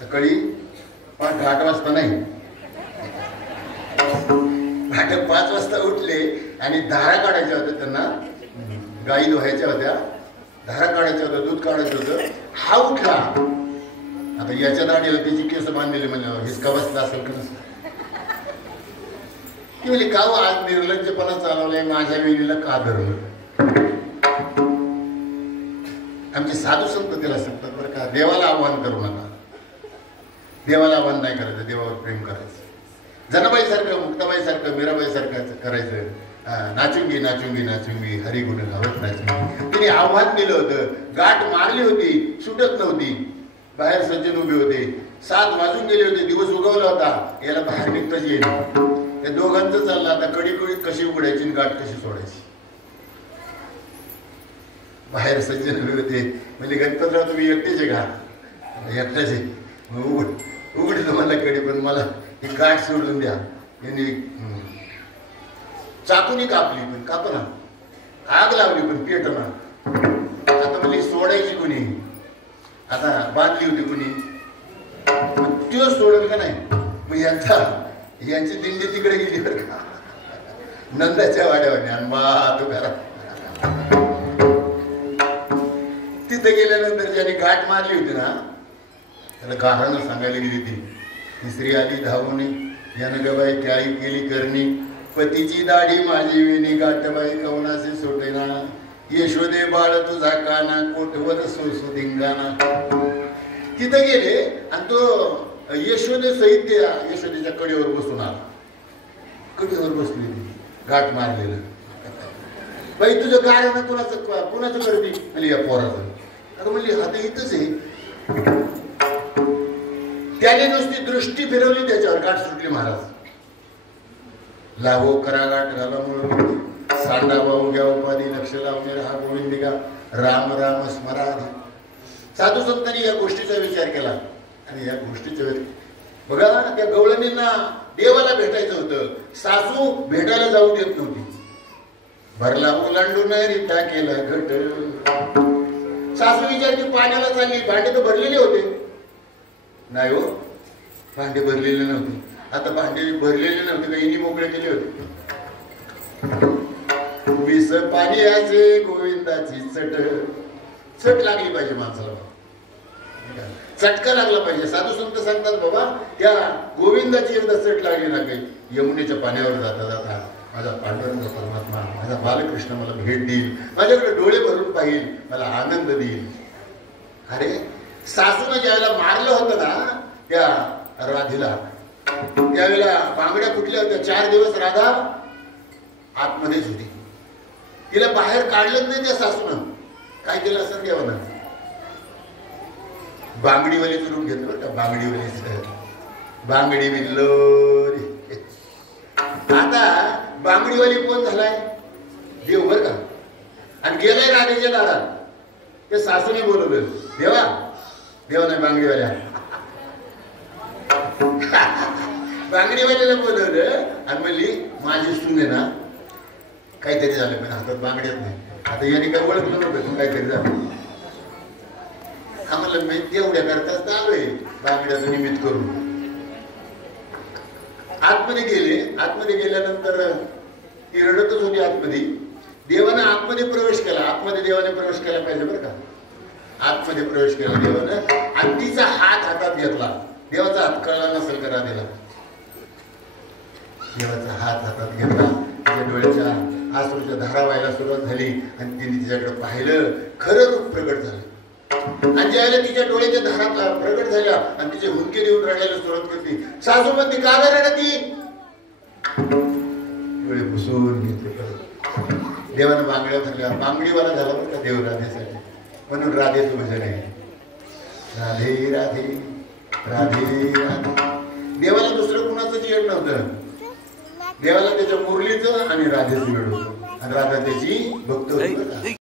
सकाळी 8 वाजता नाही, 5 वाजता उठले आणि धारा काढायच्या होत्या त्यांना. गाई धुवायच्या होत्या, धारा काढायच्या होत्या, दूध काढायचं होतं. हा उठला. आता याच्या दाढीला त्याची केस बांधलेली म्हणजे हिसका बसला असेल का नसेल. ती म्हणजे का आज निर्लज्जपणा चालवलाय माझ्या वेळीला का धरलं. आमचे साधू संत त्याला सांगतात बरं का, देवाला आव्हान करू नका. देवाला आव्हान नाही करायचं, देवावर प्रेम करायचं. जनाबाई सारखं, मुक्ताबाई सारखं, मीराबाई सारखं करायचं. नाचुंगी नाचुंगी नाचुंगी हरिगुण गावत नाचुंगी. तिने आव्हान दिलं होतं, गाठ मारली होती, सुटत नव्हती. बाहेर सज्जन उभे होते. 7 वाजून गेले होते, दिवस उगवला होता, याला बाहेर निघताच येईल. त्या दोघांचं चाललं आता कडी कशी उघडायची आणि गाठ कशी सोडायची. बाहेर सज्जन उभे होते. म्हणजे गणपतराव तुम्ही एकटेच आहे का. एकटाच आहे. उघडी तुम्हाला कडी, पण मला ही गाठ सोडून द्या. यांनी चाकूनी कापली पण कापना, आग लावली पण पेटना. आता म्हणजे सोडायची कुणी. आता बांधली होती कुणी, तो सोडेल का नाही. मग यांची दिंडी तिकडे गेली बरं का, नंदाच्या वाड्यावर. आणि मा तो घरात तिथे गेल्यानंतर ज्याने गाठ मारली होती ना, त्याला गाढानं सांगायला गेली ती. तिसरी आली धावून, यानं गबाई काही केली करणी, पतीची दाढी माझी विणी, गाठबाई कवनाचे सोटेना, यशोदे बाळ तुझा काना, कोठवर सोसू धिंगाणा. तिथे गेले आणि तो यशोदे सहित यशोदेच्या कडेवर बसून आला. कडेवर बसली, गाठ मारलेलं. बाई तुझं कारण कुणाचं करते म्हणजे या पोराचं. आता म्हणली आता इथंच आहे. त्याने नुसती दृष्टी फिरवली, त्याच्यावर गाठ सुटली. महाराज लावो करा गाठ घाला म्हणून, सांडा भाऊ घ्या उपाधी, लक्ष लावणे हा गोविंदिका, राम राम स्मराधी. साधू संतांनी या गोष्टीचा विचार केला आणि या गोष्टीच्या बघा ना, त्या गवळणींना देवाला भेटायचं होतं. सासू भेटायला जाऊ देत नव्हती. भरला ओलांडून रिटा केला घट. सासू विचारली पाण्याला चालली, भांडे तर भरलेले होते. नाही हो, भांडे भरलेले नव्हते. आता भांडे भरलेले नव्हते का इनी मोकळे केले होते. विस पाणी याचे गोविंदाची चट लागली पाहिजे माणसाला, चटका लागला पाहिजे. साधू संत सांगतात बाबा त्या गोविंदाची एकदा चट लागली ना काही, यमुनेच्या पाण्यावर जाता जाता माझा पांडुरंग परमात्मा, माझा बालकृष्ण मला भेट देईल, माझ्याकडे डोळे भरून पाहिल, मला आनंद देईल. अरे सासूनं ज्यावेळेला मारलं होतं ना त्या राधेला, त्यावेळेला बांगड्या कुठल्या होत्या. 4 दिवस राधा आतमध्येच होती, तिला बाहेर काढलंच नाही त्या सासूनं. काय केलं असं देवानं, बांगडीवालीच रूप घेतलं का, बांगडीवालीच बांगडी विल्लो. आता बांगडीवाली कोण झालाय, देव बर का. आणि गेलाय राधेच्या दारात, ते सासूने बोलवलं, देवा देवा नाही बांगडीवाल्या, बांगडीवाल्याला बोलवलं आणि म्हणली माझी सून आहे ना, काहीतरी झालं पण हातात बांगड्यात नाही. आता याने काय ओळखलं नव्हतं, काहीतरी झालं. आम्हाला माहिती एवढ्या करताच आलोय बांगड्याचं निमित्त करून. आतमध्ये गेले, आतमध्ये गेल्यानंतर ती रडतच होती आतमध्ये. देवानं आतमध्ये प्रवेश केला, आतमध्ये देवाने प्रवेश केला पाहिजे बरं का. आतमध्ये प्रवेश केला देवानं आणि तिचा हात हातात घेतला. देवाचा हात कळला नसेल का राधेला, देवाचा हात हातात घेतला, तिच्या डोळ्याच्या आसरूच्या धारा व्हायला सुरुवात झाली आणि तिने तिच्याकडे पाहिलं, खरं रूप प्रगट झालं. आणि ज्यावेळेला तिच्या डोळ्याच्या धारा प्रगट झाल्या आणि तिचे हुंके देऊन रडायला सुरुवात करते, सासू म्हणते का रडती, डोळे पुसून घेतले परत. देवानं बांगड्या भरल्या, बांगडीवाला झाला बरं का देव राधेसाठी. म्हणून राधेचं भजन आहे, राधे राधे राधे राधे. देवाला दुसरं कुणाचंच येड नव्हतं, देवाला त्याच्या मुरलीचं आणि राधेचं वेळ होतं आणि राधा त्याची भक्त होती.